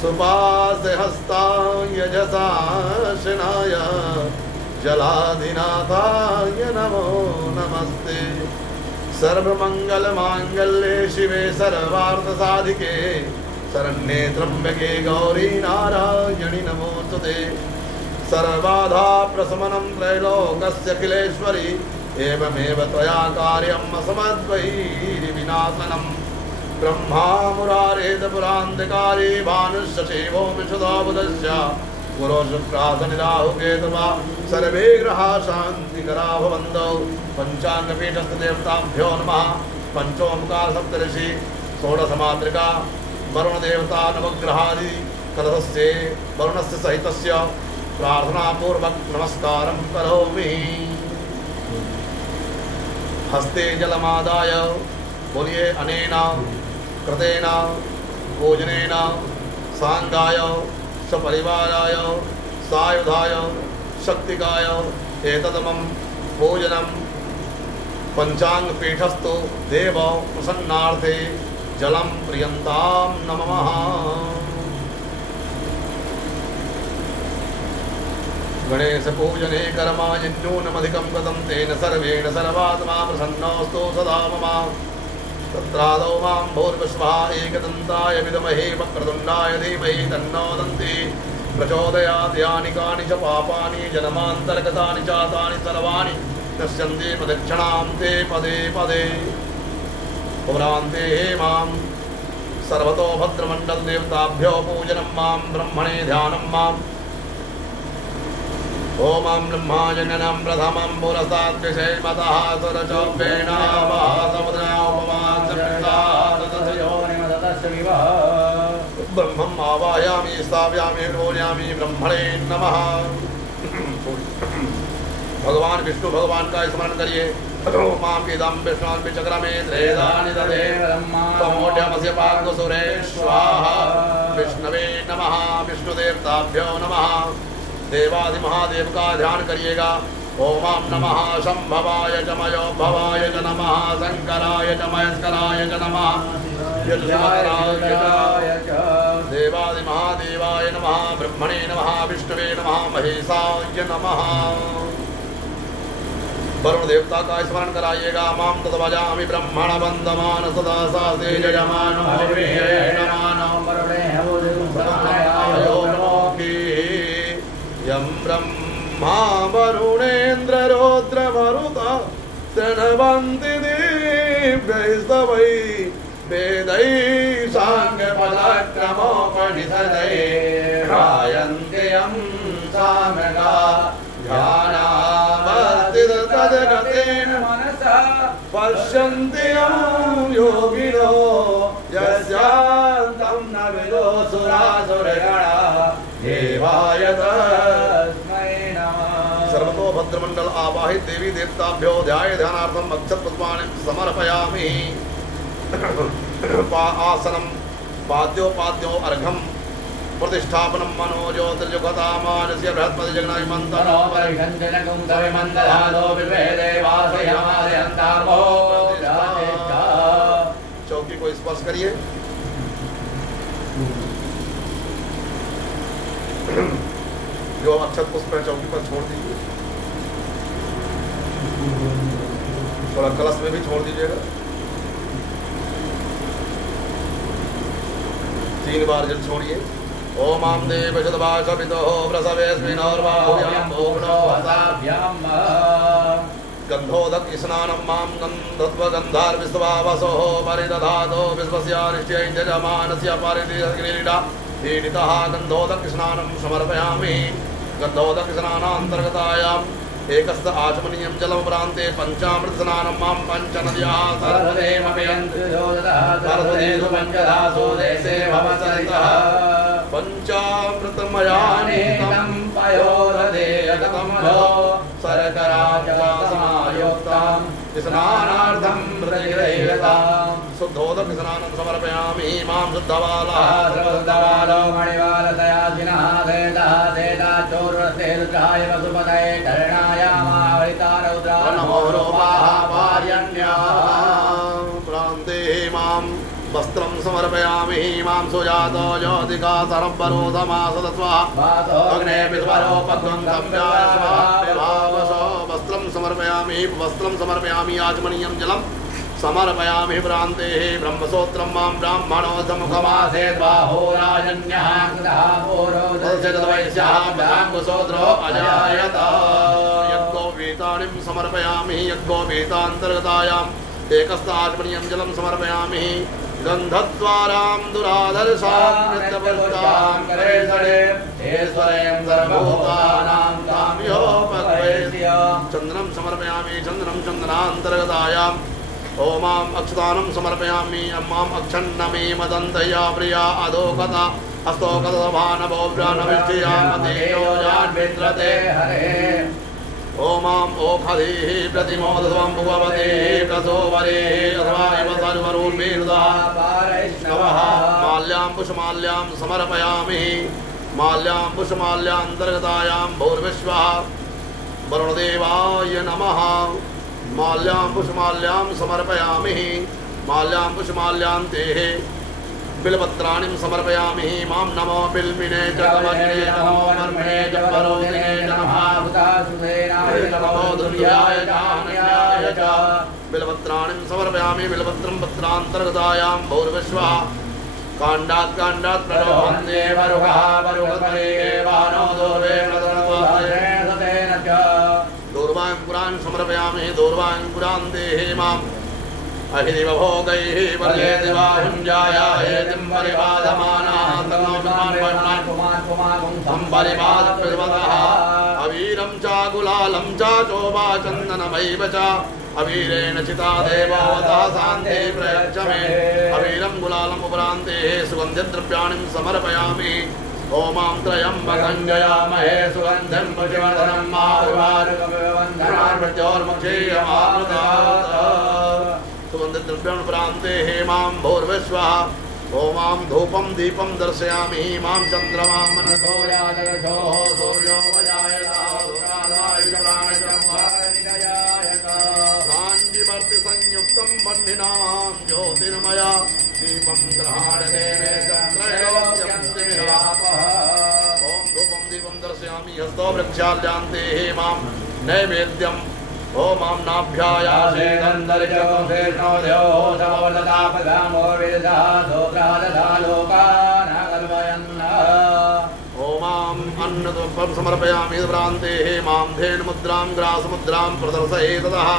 सुपाशहस्ताय जसाशनाय जलाधिनाथाय नमो नमस्ते सर्वमंगलमांगल्ये शिवे सर्वार्थसाधिके शरण्ये त्र्यंबके गौरी नारायणि नमोस्तुते सर्वबाधा प्रशमनं त्रैलोक्यखिलेश्वरी एवमेव त्वया कार्यम् असमद्वैरिविनाशनं ब्रह्मा मुरारेत पुरान्धकारी भानुश्चेवो विशुधो बुधस्य गुरो शुक्रासनिराहुकेतवा सर्वे ग्रहा शान्तिकरा भवन्तु पंचांगपीठस्थदेवताभ्यो नमः पंचोमकार सप्तऋषि षोडशमातृका वरुणदेवता नवग्रहादि कलशस्य वरुणस्य सहितस्य प्रार्थनापूर्वक नमस्कारं करोमि हस्ते जलमादाय बोलिए अनेन कृतेन पूजनेन सांगाय सपरिवाराय सायुधाय शक्तिकाय एतदमं पूजनं पंचांग पीठस्थो देव प्रसन्नार्थे जलं प्रियंतां नमः। गणेश पूजने कर्मान्यूनमधिकं कृतं तेन सर्वेण सर्वात्मा प्रसन्नोऽस्तु सदा मम तत्रादौ मां भूर्विश्वः एकदन्ताय विद्महे वक्रतुण्डाय धीमहि तन्नो दन्ति प्रचोदयात् यानि कानि च पापानि जन्मान्तर्गतानि च तानि सर्वाणि नश्यन्ति प्रदक्षिणां ते पदे पदे पुरान्ते मां सर्वतो भद्रमण्डलदेवताभ्यो पूजनं मां ब्रह्मणे ध्यानं माम् ओम ब्रह्माजननं प्रथमं पुरस्ताद्विषयमतः सुरचोपेण ब्रह्मम् आवाहयामि स्थापयामि बोलयामि ब्रह्मणे नमः। भगवान विष्णु भगवान का स्मरण करिए। मां इदं विष्णु चक्रमे त्रेधानि दधे तमोढ्यमस्य पार्श्वसुरे स्वाहा विष्णवे नमः। विष्णुदेवताभ्यो नमः। देवादि महादेव का ध्यान करिएगा। ओम नमः शंभवाय च मयोभवाय च नमः शंकराय च महेश्वराय च नमः देवादि महादेवाय नमः ब्रह्मणे नमः विष्णुवे नमः महेशाय नमः। वरुण देवता का स्मरण कराइएगा। मां तद्भजामि ब्रह्मण वन्दमान सदा सास्ते जयमान यं ब्रह्मा वरुणेन्द्र रौद्र मरुता प्रणवन्ति दिव्यैस्तवै वेदै साङ्गपदक्रमोपनिषदै गायन्ति यं सामगा ध्यानावर्तिततद्गतेन मनसा पश्यन्ति यं योगिनो यस्यान्तं न विदो सुरासुरगणाः देवाय तस्मै नमः। सर्वतो भद्रमंडल आवाहित देवी देवताभ्यो ध्याय ध्यानार्थम अक्षत पुष्पाणि समर्पयामि। आसनं पाद्योपाद्यो अर्घम प्रतिष्ठापनं मनो ज्योतिर्जुगतामानस्य बृहस्पति जगन्नाथ मंत्रो परिघंजनकं तविमंदधादो विवेदेवासयमादयन्तामो चौकी को स्पर्श करिए। जो अक्षत पुष्प चौकी पर छोड़ दीजिए। थोड़ा कलश में भी छोड़ दीजिएगा। 3 बार जल छोड़िए। ओम आम देव शतभाषपितो व्रसवेस्मिनोर्बाहुभ्यां भूम्नो हस्ताभ्यां गन्धोदक स्नानं मां गन्धत्वगन्धार्विश्वावसोः परिदधातो विश्वस्यानिश्चय यजमानस्य परिदिक्रीडा पीडितः गन्धोदक स्नानं समर्पयामि। गन्धोदक स्नानान्तर्गतायाम् एकस्य आचमनीयं जलं प्रान्ते पञ्चामृत स्नानं मां पञ्चनद्याः सरस्वतीषु पञ्चधासु देशे भवसरितः पञ्चामृतमयानीतं पयोदधेयकं शर्कराचासमायुक्तां स्नानार्थं प्रतिगृह्यताम्। शुद्धोदक स्नानं समर्पयामि। मां शुद्धबालो मणिवालतयाजिनः देदः देदाचोर्वस्तेरुद्राय वसुपतये कर्णायामावलितारौद्रा नमो रोमाः पार्यण्याः प्रान्ते मां वस्त्रं समर्पयामि। मां सुजातो ज्योतिका सरब्बरो समासदस्वा अग्ने विस्वरो पद्मं विभावसो वस्त्रं समर्पयामि। वस्त्रं समर्पयामि। आचमनीयं जलं समर्पयामि। प्रान्ते ब्रह्मसूत्रं मां ब्राह्मणो समुखमासे बाहोराजन्यः वैश्यः ब्राह्मसूत्रो अजायत। यज्ञोपवीतानिं समर्पयामि। यज्ञोपवीतान्तर्गतायाम् एकस्ताचमनीयं जलं समर्पयामि। गन्धद्वारां दुराधर्षां नृत्यपुष्टां करेशणे ईश्वरं सर्वभूतानां काम्योपक्वेस्य चन्द्रं समर्पयामि। चन्द्रं चन्द्रान्तर्गतायाम् ओमाम् अक्षतानं समर्पयामि। अम्माम् अक्षन्नमे मदन्तया प्रिया अधोकथा अस्तोकथभानभो ब्राह्मविष्टियामतेयोजान्विन्द्रते हरे। ओमाम् ओखधेः प्रतिमोदध्वं भुवपतेः प्रसोवरेः अथवा इव सर्वरूर्मेरुदः पारैष्णवः। माल्यां पुष्पमाल्यां समर्पयामि। माल्यां पुष्पमाल्यान्तर्गतायां भूर्विश्वः वरुणदेवाय नमः। माल्यां पुष्पमाल्यां समर्पयामि। माल्यां पुष्पमाल्यान्तेः बिल्वत्राणिं समर्पयामि मां नमो बिल्मिने च कमलिने नमो कर्मणे च परोदिने च नमः नमो दुर्याय च अनन्याय च बिल्वत्राणिं समर्पयामि बिल्वत्रं पत्रान्तर्गतायां भौर्विश्वः काण्डात् काण्डात् प्रलोभन्ते वरुहः वरुहतरे वानो दूर्वे प्रदर्शतेन च दूर्वाङ्कुरान् समर्पयामि दूर्वाङ्कुरान् देहि माम् अहिदिव भोगैः वर्जेति बाहुञ्जाय हेतिं परिबाधमानाः सम्परिबाधप्रतिपदः अवीरं च गुलालं च चोभाचन्दनमैव च अवीरेण चिता देववतः शान्ते प्रयच्छ मे अवीरं गुलालम् उपरान्तेः सुगन्धिद्रव्याणि समर्पयामि ओमां त्र्यम्बकं जयामहे सुगन्धिं पुष्टिवर्धनं मारुवारुकविवन्दनार्मृत्योर्मुक्षीयमामृतात् सुगन्धिद्रव्याणुपरान्ते हेमां भूर्विश्वः ओमां धूपं दीपं दर्शयामि मां चन्द्रमां मनसो यादरथोः सूर्यो काञ्जीवर्तिसंयुक्तं बन्धिनां ज्योतिर्मया दीपं गृहाणे ॐ धूपं दीपं दर्शयामि हस्तो वृक्षाल्यान्ते हेमां नैवेद्यं ओ मां अन्नद्रव्यं समर्पयामि प्रान्ते मां धेनुमुद्रां ग्रासमुद्रां प्रदर्शयेततः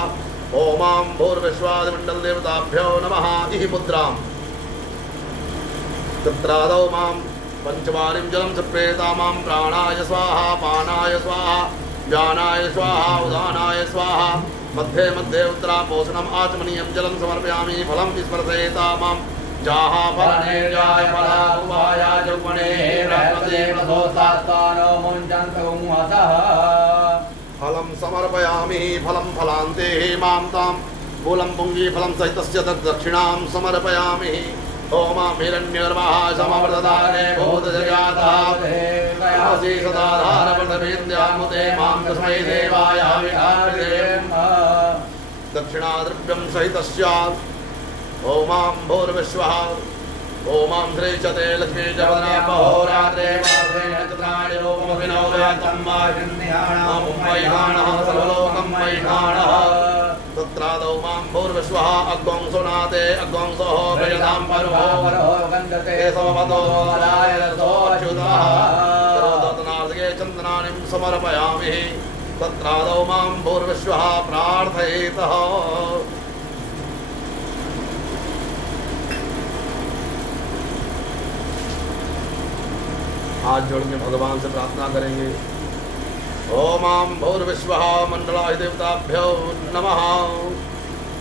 ओ मां भूर्विश्वादिमण्डलदेवताभ्यो नमः इह मुद्रां तत्रादौ मां पञ्चवारिं जलं सप्रेता मां प्राणाय स्वाहा पानाय स्वाहा व्यानाय स्वाहा उदानाय स्वाहा मध्ये मध्ये उत्तरापोषणम् आचमनीयं जलं समर्पयामि फलं विस्मृतयेता मां जाहा फलने जाय फला उपाया जुग्मणे रत्नते प्रसोस्तात्तानो मुञ्चन्तगुंहसः फलं समर्पयामि फलं फलान्ते मां तां मूलं पुङ्गीफलं सहितस्य दक्षिणां समर्पयामि ओमां हिरण्यगर्भः समवर्तदाने भूतजगातः सदाधारप्रथमेन्द्यामुते मां तस्मै देवाय विहारदेवं दक्षिणाद्रव्यं सहितस्य ओमां भूर्विश्वः ओमां श्रीचते लक्ष्मी जगन्नाथ महोरात्रे नक्षत्राणि रूपमभिनवतं वैहाणः सर्वलोकं वैहाणः तत्रादौ मां भूर्विश्वः अग्वंसुनाते अग्वंसोः प्रयतां परो गन्धते समवतो लायसोऽच्युतः तरोदतनार्दगे चन्दनानिं समर्पयामि तत्रादौ मां भूर्विश्वः प्रार्थयेतः हाथ जोड़ के भगवान से प्रार्थना करेंगे। ओमां भूर्विश्वः मण्डलाधिदेवताभ्यो नमः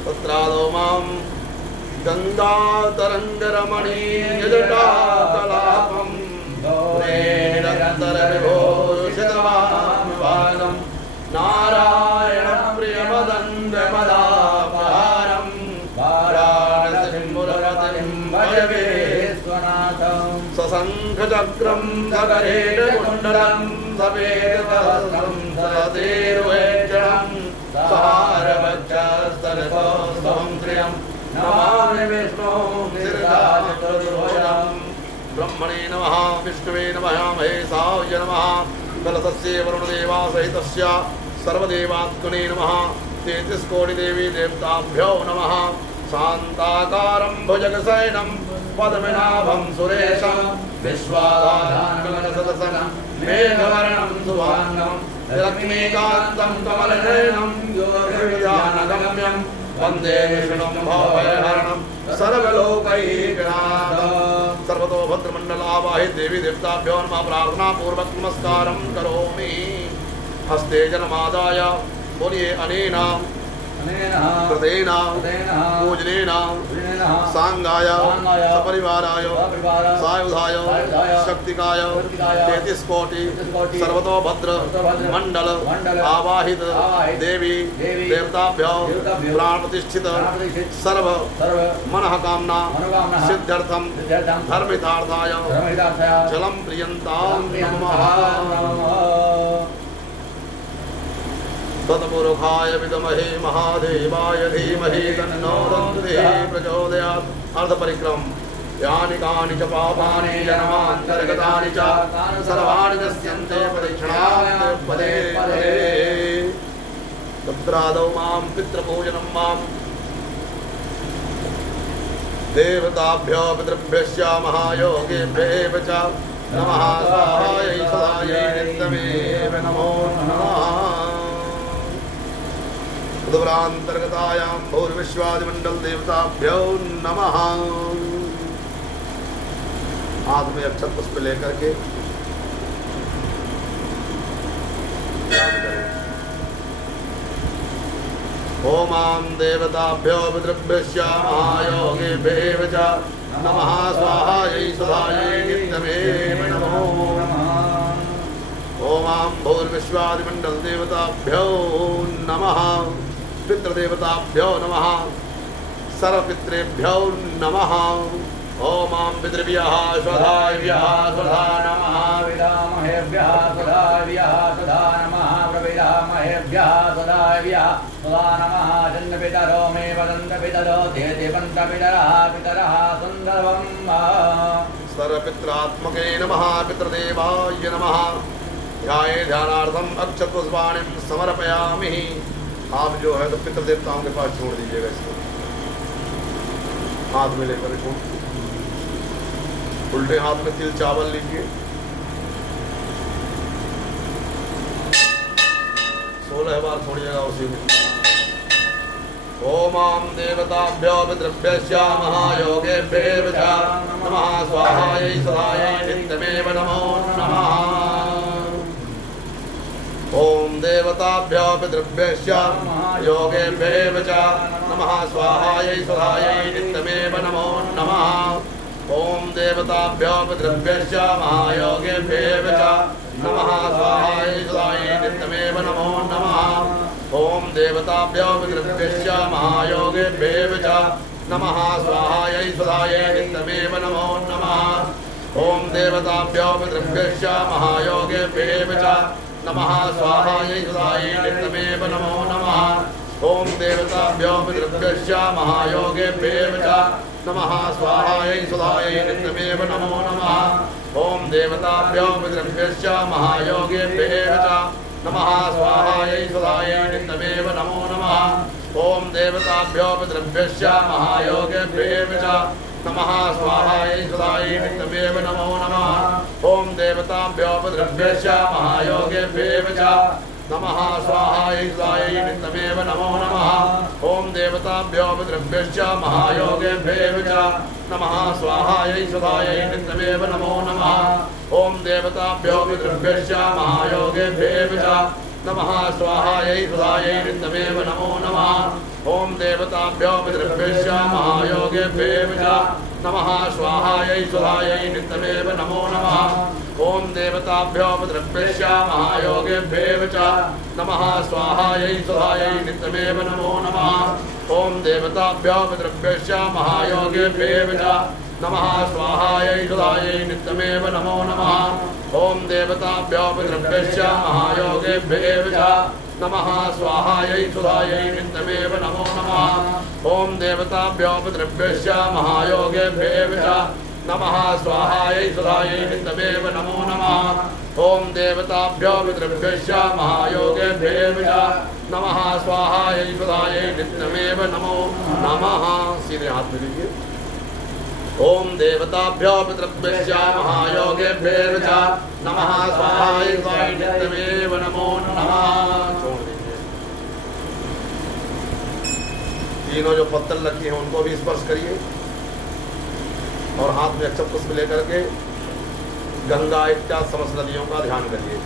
तत्रादौ मां गङ्गातरङ्गरमणीयजटाकलापं धूरेरन्तरविभूषितवानुवादं नारायणप्रियमदङ्गमदापहारं वाराणसीं मुरगतिं भज विश्वनाथं सशङ्खचक्रं सगरेण कुण्डलं सवेदवस्त्रं सतीर्वेक्षणं सहारवक्षस्तरसोऽस्तं श्रियं नमामि विष्णुं निर्दाचतुर्भुजं ब्रह्मणे नमः विष्णवे नमः महेशाय नमः कलशस्य वरुणदेवा सहितस्य सर्वदेवात्मने नमः तेतिस्कोटिदेवी देवताभ्यो नमः शान्ताकारं भुजगशयनं पद्मनाभं सुरेशं विश्वाधारं मेघवर्णं सुवाङ्गं लक्ष्मीकान्तं कमलनयनं योगिर्ध्यानगम्यं वन्दे विष्णुं भवभयहरणं सर्वलोकैकनाथं सर्वतो भद्रमण्डलावाहि देवी देवताभ्यो नमः प्रार्थनापूर्वक नमस्कारं करोमि हस्ते जलमादाय बोलिए अनेन कृतेन पूजनेन सांगाय सपरिवाराय सायुधाय शक्तिकाय 33 कोटि सर्वतो भद्र मंडल आवाहित देवी देवताभ्यो प्राण प्रतिष्ठित सर्व मनः कामना सिद्ध्यर्थम धर्मितार्थाय जलम प्रियंतां नमः तत्पुरुषाय विद्महे महादेवाय धीमहि तन्नो दन्ति प्रचोदयात्। अर्धपरिक्रम यानि कानि च पापानि जन्मान्तर्गतानि च तानि सर्वाणि नश्यन्ते प्रदक्षिणायां पदे पदे तत्रादौ मां पितृपूजनं मां देवताभ्यो पितृभ्यश्च महायोगेभ्येव च नमः स्वाहायै सदायै नित्यमेव नमो नमः उदरान्तर्गतायां भूर्विश्वादिमण्डल देवताभ्यो नमः। हाथ में अक्षत पुष्प लेकर के ओमां देवताभ्यो पितृभ्यश्च महायोगेभ्येव च नमः स्वाहायै सदायै नित्यमेव नमो नमः। ओमां भूर्विश्वादिमण्डल देवताभ्यो नमः पितृदेवताभ्यो नमः सर्वपितृभ्यो नमः। ओमां पितृभ्यः स्वधाभ्यः स्वधा नमः विदामहेभ्यः स्वधाभ्यः स्वधा नमः प्रविदामहेभ्यः स्वधाभ्यः स्वधा नमः। जन्मपितरो मे वदन्तपितरो देवन्तपितरः पितरः सुन्दरं सर्वपित्रात्मके नमः पितृदेवाय नमः। ध्याये ध्यानार्थम अक्षतपुष्पाणिं समर्पयामि। आप जो है तो पितृदेवताओं के पास छोड़ दीजिएगा इसको, हाथ में लेकर छोड़, उल्टे हाथ में तिल चावल लीजिए। 16 बार छोड़िएगा उसी में। ओमां देवताभ्यो पितृभ्यश्च महायोगेभ्येव च नमः स्वाहायै सदायै नित्यमेव नमो नमः। ओम देवताभ्यो पितृभ्यश्च योगेभ्येव च नमः स्वाहायै सदायै नित्यमेव नमो नमः। ओम देवताभ्यो पितृभ्यश्च महायोगेभ्येव च नमः स्वाहायै सदायै नित्यमेव नमो नमः। ओम देवताभ्यो पितृभ्यश्च महायोगेभ्येव च नमः स्वाहायै सदायै नित्यमेव नमो नमः। ओम देवताभ्यो पितृभ्यश्च महायोगेभ्येव च नमः स्वाहायै सदायै नित्यमेव नमो नमः। ओम देवताभ्यो पितृभ्यश्च महायोगेभ्येव च नमः स्वाहायै सदायै नित्यमेव नमो नमः। ओम देवताभ्यो पितृभ्यश्च महायोगेभ्येव च नमः स्वाहायै सदायै नित्यमेव नमो नमः। ओम देवताभ्यो पितृभ्यश्च महायोगेभ्येव च नमः स्वाहायै सदायै नित्यमेव नमो नमः। ओम देवताभ्यो पितृभ्यश्च महायोगेभ्येव च नमः स्वाहायै सदायै नित्यमेव नमो नमः। ओम देवताभ्यो पितृभ्यश्च महायोगेभ्येव च नमः स्वाहायै सदायै नित्यमेव नमो नमः। ओम देवताभ्यो पितृभ्यश्च महायोगेभ्येव च नमः स्वाहायै सदायै नित्यमेव नमो नमः। ओम देवताभ्यो पितृभ्यश्च महायोगेभ्येव च नमः स्वाहायै सदायै नित्यमेव नमो नमः। ओम देवताभ्यो पितृभ्यश्च महायोगेभ्येव च नमः स्वाहायै सदायै नित्यमेव नमो नमः। ओम देवताभ्यो पितृभ्यश्च महायोगेभ्येव च नमः स्वाहायै सदायै नित्यमेव नमो नमः। ओम देवताभ्यो पितृभ्यश्च महायोगेभ्येव च नमः स्वाहायै सदायै नित्यमेव नमो नमः। ओम देवताभ्यो पितृभ्यश्च महायोगेभ्येव च नमः स्वाहायै सदायै नित्यमेव नमो नमः। ओम देवताभ्यो पितृभ्यश्च महायोगेभ्येव च नमः स्वाहायै सदायै नित्यमेव नमो नमः। सीधे हाथ में लीजिए। ओम देवताभ्यो पितृभ्यश्च महायोगेभ्येव च नमः स्वाहायै सदायै नित्यमेव नमो नमः। छोड़ दीजिए। तीनों जो पत्तल रखी हैं उनको भी स्पर्श करिए और हाथ में अक्षत पुष्प लेकर के गंगा इत्यादि समस्त नदियों का ध्यान करिए।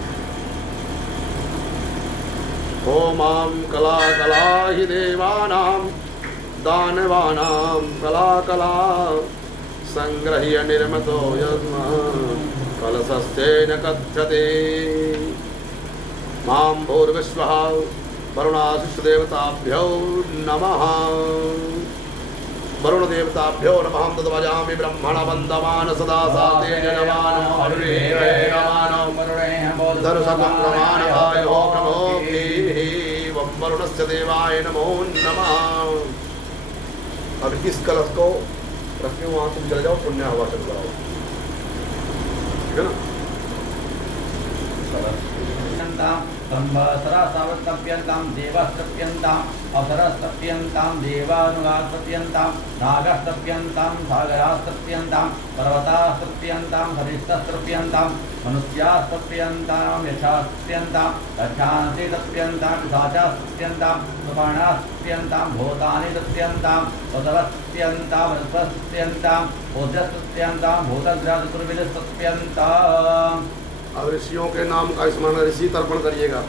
ओमां कला कला हि देवानां दानवानां कला कला संग्रह्य निर्मतो यज्ञ कलशस्तेन कथ्यते। मां भूर्विश्वः वरुणाशिष्टदेवताभ्यो नमः। वरुण देवताभ्यो नमः। तद्वजामि ब्रह्मण वन्दमान सदा साते जनमानो हरिरेवानो दर्शकं नमानभायो नमोभिः वं वरुणस्य देवाय नमो नमः। अब इस कलश को लक्ष्मी वहाँ तुम चले जाओ, पुण्य हवा चल जाओ, ठीक है ना। संवत्सरस्तप्यन्तां देवस्तप्यन्तां अवसरस्तप्यन्तां देवानुगास्तप्यन्तां नागस्तप्यन्तां सागरास्तप्यन्तां पर्वतास्तप्यन्तां हरिस्तस्तप्यन्तां मनुष्यास्तप्यन्तां यक्षास्तप्यन्तां रक्षांसि तप्यन्तां पिशाचास्तप्यन्तां सुपर्णास्तप्यन्तां भूतानि तप्यन्तां वसवस्तप्यन्तां वनस्पस्तप्यन्तां ओजस्तप्यन्तां भूतग्रहचतुर्विधस्तप्यन्तां। अब ऋषियों के नाम का स्मरण ऋषि तर्पण करिएगा।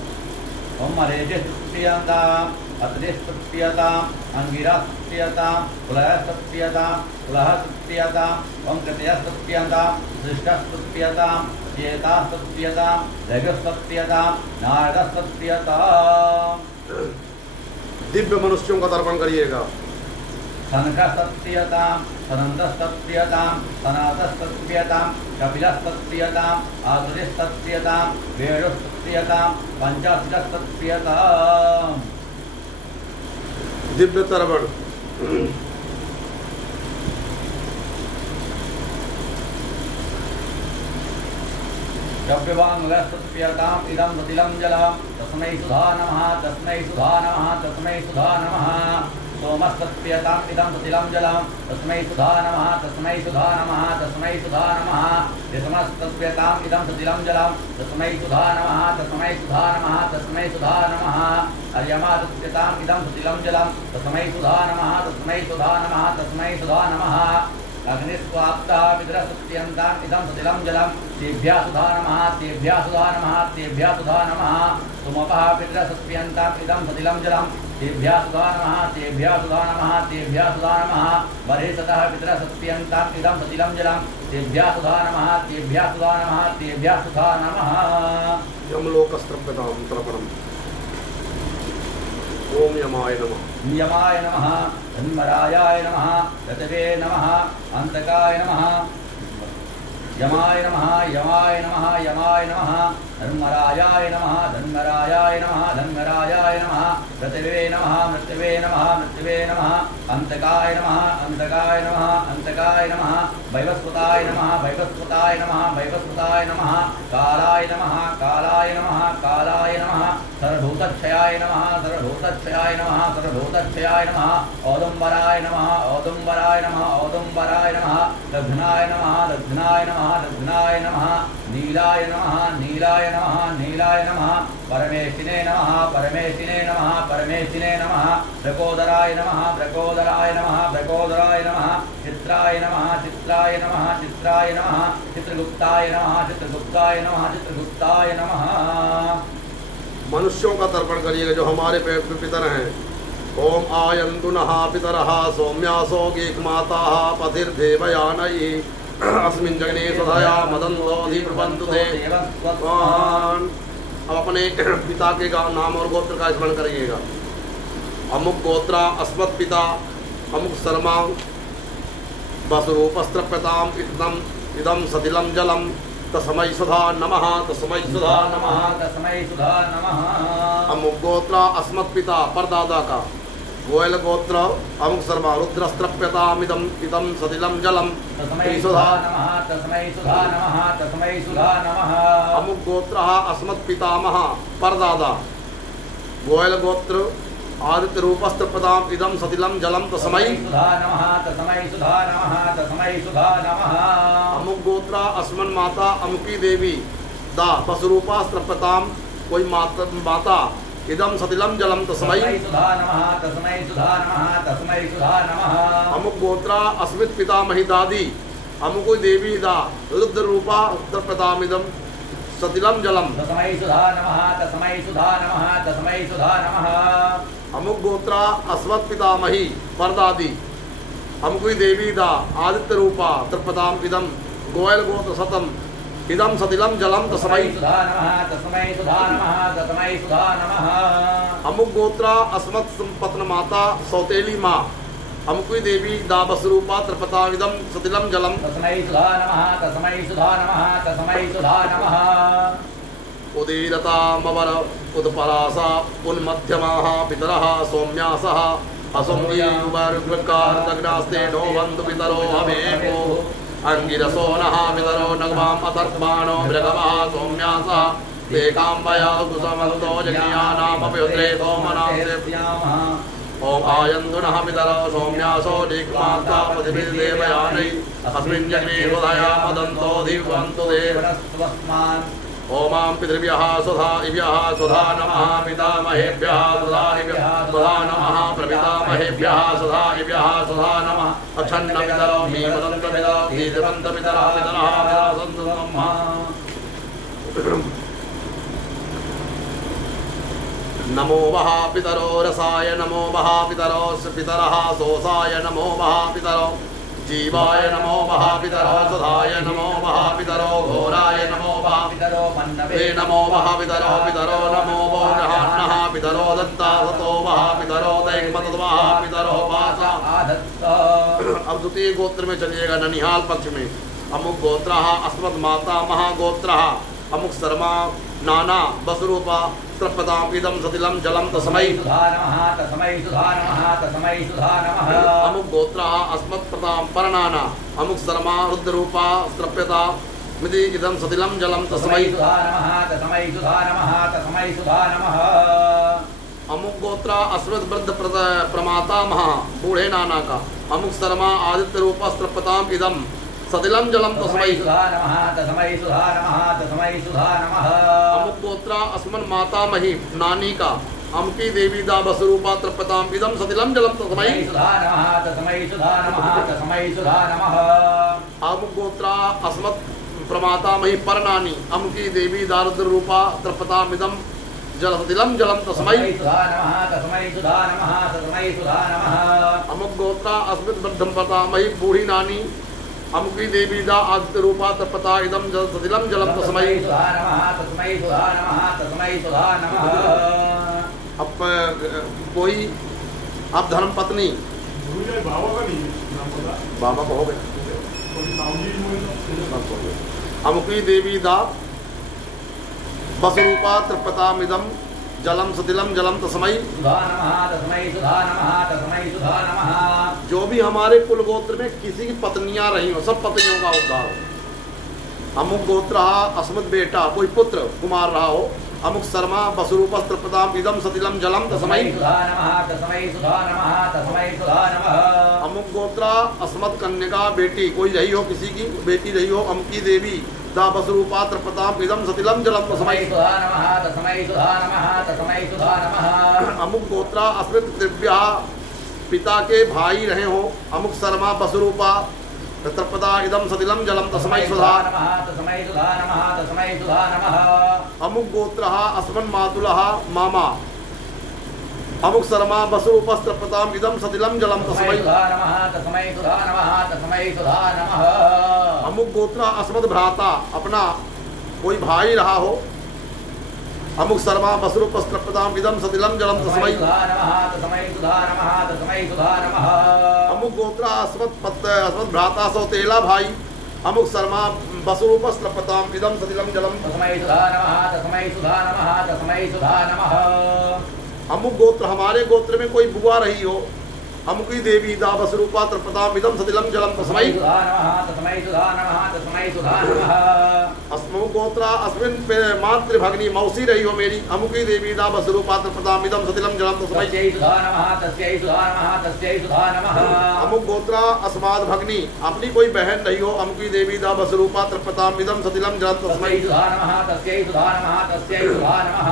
ओम मरेजस्तप्यन्ताम् अत्रिस्तप्यताम् अंगिरास्तप्यताम् कुलयस्तप्यताम् कुलहस्तप्यताम् ओम कृतयस्तप्यताम् सृष्टस्तप्यताम् चेतास्तप्यताम् रघुस्तप्यताम् नारदस्तप्यताम्। दिव्य मनुष्यों का तर्पण करिएगा। सनकस्तप्यताम् सनन्दस्तप्यताम् सनातस्तप्यताम् कपिलस्तप्यताम् आसुरिस्तप्यताम् वेणुस्तप्यताम् पंचाशिलस्तप्यताम्। दिव्य तर्पण। द्रव्यवाङ्मूलस्तप्यताम् इदं सतिलं जलं तस्मै सुधा नमः तस्मै सुधा नमः तस्मै सुधा नमः। सोमस्तप्यताम् इदं सतिलं जलं तस्मै सुधा नमः तस्मै सुधा नमः तस्मै सुधा नमः। यशमस्तप्यताम् इदं सतिलं जलं तस्मै सुधा नमः तस्मै सुधा नमः तस्मै सुधा नमः। अर्यमातप्यताम् इदं सतिलं जलं तस्मै सुधा नमः तस्मै सुधा नमः तस्मै सुधा नमः। अग्निस्वाप्तः पितरस्तप्यन्ताम् इदं सतिलं जलं तेभ्यः सुधा नमः तेभ्यः सुधा नमः तेभ्यः सुधा नमः। सुमपः पितरस्तप्यन्ताम् इदं सतिलं जलं तेभ्यः सुधा नमः तेभ्यः सुधा नमः तेभ्यः सुधा नमः। बर्हिषतः पितरस्तप्यन्ताम् इदं सतिलं जलं तेभ्यः सुधा नमः तेभ्यः सुधा नमः तेभ्यः सुधा नमः। यमलोकस्तप्यतां तर्पणम्। ओम यमाय नमः। यमाय नमः धन्वरायाय नमः रतवे नमः अंतकाय नमः। यमाय नमः यमाय नमः यमाय नमः धन्वरायाय नमः धन्वरायाय नमः धन्वरायाय नमः। रतवे नमः मृत्यवे नमः मृत्यवे नमः अंतकाय नमः अंतकाय नमः अंतकाय नमः। वैवस्वताय नमः वैवस्वताय नमः वैवस्वताय नमः। कालाय नमः कालाय नमः कालाय नमः। सर्वभूतक्षयाय नमः सर्वभूतक्षयाय नमः सर्वभूतक्षयाय नमः। औदुम्बराय नमः औदुम्बराय नमः औदुम्बराय नमः। लग्नाय नमः लग्नाय नमः लग्नाय नमः। नीलाय नमः नीलाय नमः नीलाय नमः। परमेशिने नमः परमेशिने नमः परमेशिने नमः। ब्रकोदराय नमः ब्रकोदराय नमः ब्रकोदराय नमः। चित्राय नमः चित्राय नमः चित्राय नमः। चित्रगुप्ताय नमः चित्रगुप्ताय नमः चित्रगुप्ताय नमः। मनुष्यों का तर्पण करिएगा जो हमारे पेट में पितर हैं। ओम आयन्तु नः पितरः सौम्यासो गीकमाताः पथिर्देवयानयि अस्मिन् जगने सदया मदन्तोऽधि प्रबन्धु ते। अब अपने पिता के नाम और गोत्र का स्मरण करिएगा। अमुक गोत्रा अस्मत् पिता अमुक शर्मा वसुरूपस्त्रप्यताम् इदं सतिलं जलं तस्मै सुधा नमः तस्मै सुधा नमः तस्मै सुधा नमः। अमुक गोत्रा अस्मत् पिता परदादा का गोयल गोत्र अमुक शर्मा रुद्रस्त्रप्यताम् इदं सतिलं जलं तस्मै सुधा नमः तस्मै सुधा नमः तस्मै सुधा नमः। अमुक गोत्र अस्मत् पितामह परदादा गोयल गोत्र आदित्य रूपस्त्रप्यताम् इदं सतिलं जलं तस्मै सुधा नमः तस्मै सुधा नमः तस्मै सुधा नमः। अमुक गोत्रा अस्मन् माता अमुकी देवी दा पशुरूपास्त्रप्यताम् कोई माता इदं सतिलं जलं तस्मै सुधा नमः तस्मै सुधा नमः तस्मै सुधा नमः। अमुक गोत्रा अस्मित् पितामही दादी अमुक देवी दा रुद्र रूपा तर्पताम् इदं सतिलं जलं तस्मै सुधा नमः तस्मै सुधा नमः तस्मै सुधा नमः। अमुक गोत्रा अस्मत् पितामही परदादी अमुक देवी दा आदित्य रूपा तर्पताम् इदं गोयल गोत्र सतम इदं सतिलं जलं तस्मै सुधा नमः तस्मै सुधा नमः तस्मै सुधा नमः। अमुक गोत्रा अस्मत् संपत्न माता सौतेली माँ अमुक देवी दाबस रूपा तर्पताम् इदं सतिलं जलं तस्मै सुधा नमः तस्मै सुधा नमः तस्मै सुधा नमः। उदीरतामवर उदपरासा उन्मध्यमाः पितरः सौम्यासः असुम्बीयुवर्गृकार्तग्नास्ते नो बन्धु पितरो हवेको अंगिरसो नः पितरो नगमाम् अतर्पाणो मृगमः सौम्यासः देकाम्बया कुसमन्तो जज्ञानामपयुत्रे सोमनांसे ओम आयन्तु नः पितरो सौम्यासो दिक्माता पतिभिर्देवयानै अस्मिन् जग्ने सुधाया मदन्तो दिव्यन्तु देवस्वस्मान् ओमां पितृभ्यः सुधा इभ्यः सुधा नमः पितामहेभ्यः सुधा इभ्यः सुधा नमः प्रपितामहेभ्यः सुधा इभ्यः सुधा नमः अच्छन्न पितरो मीमदन्त पितरो धीरवन्त पितरः पितरः सन्तु ब्रह्मा नमो वः पितरो रसाय नमो वः पितरो पितरः सोसाय नमो वः पितरो जीवाय नमो वः पितरो सुधाय नमो वः पितरो घोराय नमो वः पितरो मन्नवे नमो वः पितरो पितरो नमो वोरहान्नः पितरो दत्ता सतो वः पितरो दैवमतवः पितरो वासा आदत्ता। अब द्वितीय गोत्र में चलिएगा ननिहाल पक्ष में अमुक गोत्रः अस्मत् माता महागोत्रः अमुक शर्मा नाना बसरूपा त्रपदाम इदम सतिलम जलम तस्मै सुधा नमः तस्मै सुधा नमः तस्मै सुधा नमः अमुक गोत्रः अस्मत् प्रताम परनाना अमुक शर्मा रुद्ररूपा त्रप्यता मिति इदम सतिलम जलम तस्मै सुधा नमः तस्मै सुधा नमः तस्मै सुधा नमः अमुक गोत्र अस्मत् वृद्ध प्रमाता महा बूढ़े नाना का अमुक शर्मा आदित्य रूपा त्रपताम इदम सतिलम जलम तस्मै सुधा नमः तस्मै सुधा नमः तस्मै सुधा नमः अमुक गोत्र अस्मन् मातामही नानी का अमुकी देवी दा बसरूपा त्रपताम इदम सतिलम जलम तस्मै सुधा नमः तस्मै सुधा नमः तस्मै सुधा नमः अमुक गोत्र अस्मत् प्रमातामही परनानी अमुकी देवी दारुद्र रूपा त्रपताम इदम जल सतिलम जलम तस्मै सुधा नमः तस्मै सुधा नमः तस्मै सुधा नमः अमुक गोत्र अस्मत् वृद्धम प्रतामही बूढ़ी नानी अमुकी देवी दा आदित्य रूपा तपता इदम जल सतिलम जलम तस्मै सुधा नमः तस्मै सुधा नमः तस्मै सुधा नमः। अब कोई अब धर्म पत्नी बाबा को हो गए अमुकी देवी दा बसरूपा तपताम इदम जलम सतिलम जलम तस्मै सुधा नमः तस्मै सुधा नमः तस्मै सुधा नमः। जो भी हमारे कुल गोत्र में किसी की पत्नियां रही हो सब पत्नियों का उद्धार हो। अमुक गोत्र अस्मत् बेटा कोई पुत्र कुमार रहा हो अमुक शर्मा बसरूपा त्रपताम इदम सतिलम जलम तस्मै सुधा नमः तस्मै सुधा नमः तस्मै सुधा नमः। अमुक गोत्र अस्मत् कन्यका बेटी कोई रही हो किसी की बेटी रही हो अमुकी देवी दा बसरूपा त्रपताम इदम सतिलम जलम तस्मै सुधा नमः तस्मै सुधा नमः तस्मै सुधा नमः। अमुक गोत्र अस्मत् दिव्या पिता के भाई रहे हो अमुक शर्मा बसरूपा त्रपदा इदम सतिलम जलम तस्मै सुधा नमः तस्मै सुधा नमः तस्मै सुधा नमः। अमुक गोत्रः अस्मन् मातुलः मामा अमुक शर्मा बसरूपस्त्रपताम इदम सतिलम जलम तस्मै सुधा नमः तस्मै सुधा नमः तस्मै सुधा नमः। अमुक गोत्र अस्मत् भ्राता अपना कोई भाई रहा हो अमुक शर्मा बसरूपस्त्रपताम इदम सतिलम जलम तस्मै सुधा नमः तस्मै सुधा नमः तस्मै सुधा नमः। अमुक गोत्र अस्मत् भ्राता सौतेला भाई अमुक शर्मा बसरूपस्त्रपताम इदम सतिलम जलम तस्मै सुधा नमः तस्मै सुधा नमः तस्मै सुधा नमः। अमुक गोत्र हमारे गोत्र में कोई बुआ रही हो अमुकी देवी दा बसरूपा त्रपताम इदम सतिलम जलम तस्मै सुधा नमः तस्मै सुधा नमः तस्मै सुधा नमः। अस्मु गोत्र अस्मिन् मातृभगिनी मौसी रही हो मेरी अमुकी देवी दा बसरूपा त्रपताम इदम सतिलम जलम तस्मै सुधा नमः तस्यै सुधा नमः तस्यै सुधा नमः। अमुक गोत्र अस्माद् भगिनी अपनी कोई बहन रही हो अमुकी देवी दा बसरूपा त्रपताम इदम सतिलम जलम तस्मै सुधा नमः तस्यै सुधा नमः तस्यै सुधा नमः।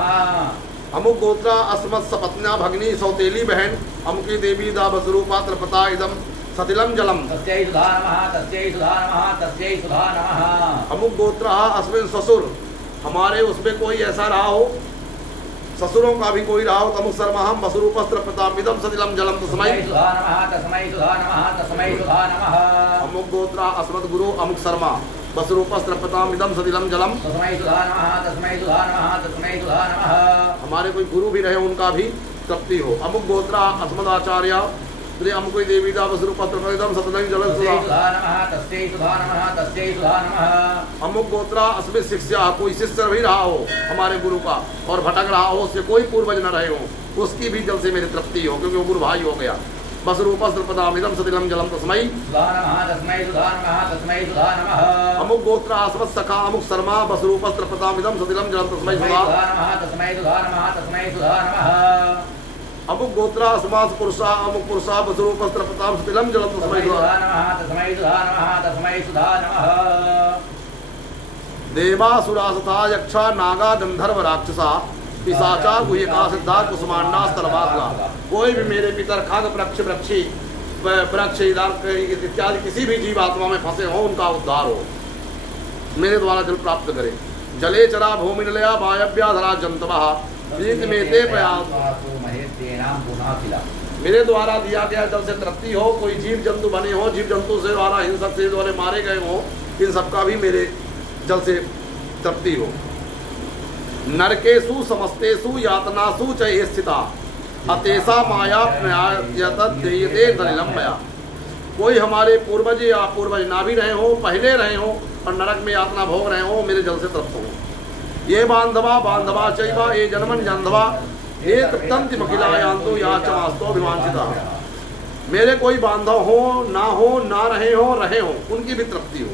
अमुक गोत्र अस्मत् सपत्न्या भगिनी सौतेली बहन अमुकी देवी दा बसरूपा त्रपता इदम सतिलम जलम तस्यै सुधा नमः तस्यै सुधा नमः तस्यै सुधा नमः। अमुक गोत्र अस्मिन् ससुर हमारे उसमें कोई ऐसा रहा हो ससुरों का भी कोई रहा हो अमुक शर्मा हम बसरूपस्त्रपताम इदम सतिलम जलम तस्मै सुधा नमः तस्मै सुधा नमः तस्मै सुधा नमः। अमुक गोत्र अस्मत् गुरु अमुक शर्मा बसरूपस्त्रपताम इदम सतिलम जलम तस्मै सुधा नमः तस्मै सुधा नमः तस्मै सुधा नमः। हमारे कोई गुरु भी रहे उनका भी तृप्ति हो। अमुक गोत्र अस्मदाचार्य श्री अमुक देवी दा बसरूपस्त्रपताम इदम सतिलम जलम सुधा नमः तस्यै सुधा नमः तस्यै सुधा नमः। अमुक गोत्र अस्मिन् शिष्या कोई शिष्य भी रहा हो हमारे गुरु का और भटक रहा हो उससे कोई पूर्वज न रहे हो उसकी भी जल से मेरी तृप्ति हो, क्योंकि वो गुरु भाई हो गया। बस रूपस्त्रपदामिदं सतिलम जलम तस्मै सुधा नमः तस्मै सुधा नमः तस्मै सुधा नमः। अमुक गोत्र आसवत् सखा अमुक शर्मा बस रूपस्त्रपदामिदं सतिलम जलम तस्मै सुधा नमः तस्मै सुधा नमः तस्मै सुधा नमः। अमुक गोत्रा समास पुरुषा अमुक पुरुषा बस रूपस्त्रपदाम सतिलम जलम तस्मै सुधा नमः तस्मै सुधा नमः तस्मै सुधा नमः। देवासुरासथा यक्षा नागा गंधर्व राक्षसा पिशाचा गुह्यका सिद्धा कुसुमांडा स्थलवासला। कोई भी मेरे पितर खग वृक्ष वृक्षी वृक्ष इत्यादि किसी भी जीव आत्मा में फंसे हो उनका उद्धार हो, मेरे द्वारा जल प्राप्त करे। जले चरा भूमिलया वायव्याधरा जंतवः प्रीति में ते मेरे द्वारा दिया गया जल से तृप्ति हो। कोई जीव जंतु बने हो, जीव जंतु से द्वारा हिंसक से द्वारा मारे गए हो, इन सबका भी मेरे जल से तृप्ति हो। नरकेषु समस्तेषु यातनासु च ये स्थिता अतेषा माया प्रयायते दलिलम मया। कोई हमारे पूर्वज या पूर्वज ना भी रहे हो, पहले रहे हो और नरक में यातना भोग रहे हो, मेरे जल से तृप्त हो। ये बांधवा बांधवा चैवा ये जन्मन जंधवा ये तंति मखिलायांतो या चमास्तो अभिमानचिता। मेरे कोई बांधव हो ना रहे हो उनकी भी तृप्ति हो।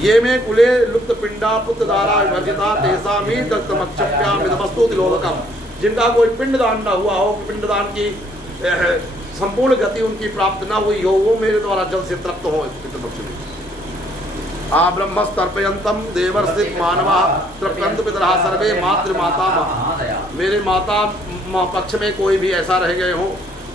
ये में कुले लुप्त पिंडा पुत्र दारा विभजिता तेसामी दत्तमक्षप्या मिदवस्तु तिलोदकम। जिनका कोई पिंडदान न हुआ हो, पिंडदान की संपूर्ण गति उनकी प्राप्त न हुई हो, वो मेरे द्वारा जल से तृप्त हो पितृपक्ष में। आ ब्रह्मस्तर्पयंतम देवर्षित मानवा तृप्तंत पितरः सर्वे मातृमाता। मेरे माता पक्ष में कोई भी ऐसा रह गए हो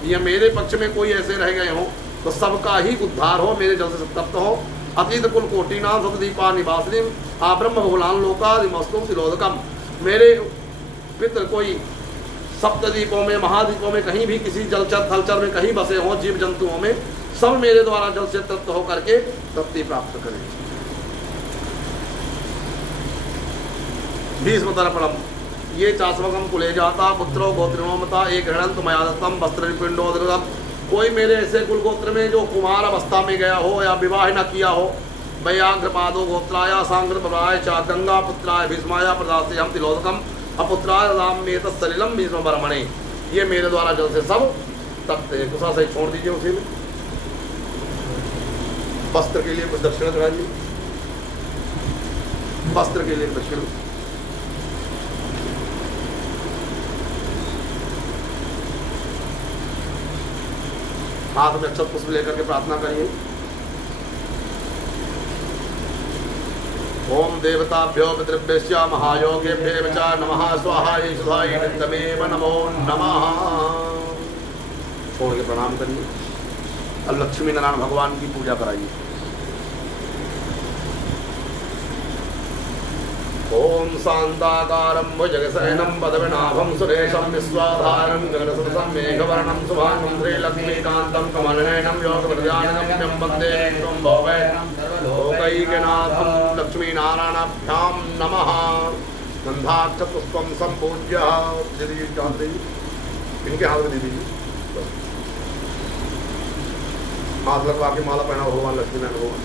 या मेरे पक्ष में कोई ऐसे रह गए हो तो सबका ही उद्धार हो, मेरे जल से तृप्त हो। अतीत कुल कोटिनाम सतदीपा निवासिनीम आ ब्रह्म बहुलान लोकादिमस्तुम तिलोदकम। मेरे पितृ कोई सप्तद्वीपों में महाद्वीपों में कहीं भी किसी जलचर थलचर में कहीं बसे हों, जीव जंतुओं में सब मेरे द्वारा जल से तृप्त होकर के तृप्ति प्राप्त करें। भीष्मतर्पणम ये चास्वकम कुले जाता पुत्रो गोत्रिणोमता एक हृणंत मया दत्तम वस्त्र पिंडोदरम। कोई मेरे ऐसे कुल गोत्र में जो कुमार अवस्था में गया हो या विवाह न किया हो, वैयाघ्रपादो गोत्राया सांग्र प्रभाय चा गंगा पुत्राय भीष्माया प्रदासे हम तिलोदकम अपुत्राय रामेत सलिलम भीष्म बर्मणे। ये मेरे द्वारा जल से सब तप्त है। गुस्सा सही छोड़ दीजिए, उसी में वस्त्र के लिए कुछ दक्षिणा चढ़ाइए, वस्त्र के लिए दक्षिणा। हाथ में अक्षत पुष्प लेकर के प्रार्थना करिए। ओम देवताभ्यो पितृभ्यश्च महायोगेभ्यो च नमः स्वाहा सुधाय नित्यमेव नमो नमः। छोड़ के प्रणाम करिए। अब लक्ष्मी नारायण भगवान की पूजा कराइए। ओम शांताकारं भुजगशयनं पदविनाभं सुरेशं विश्वाधारं गगनसदृशं मेघवर्णं शुभांगं श्रीलक्ष्मीकान्तं कमलनयनं योगप्रधानं वन्दे त्वं भवै लोकैकनाथं लक्ष्मीनारायणाभ्यां नमः। गन्धाक्षपुष्पं सम्पूज्य इनके हाथ में दे दीजिए। हाथ लगवा के माला पहना भगवान लक्ष्मी नारायण भगवान।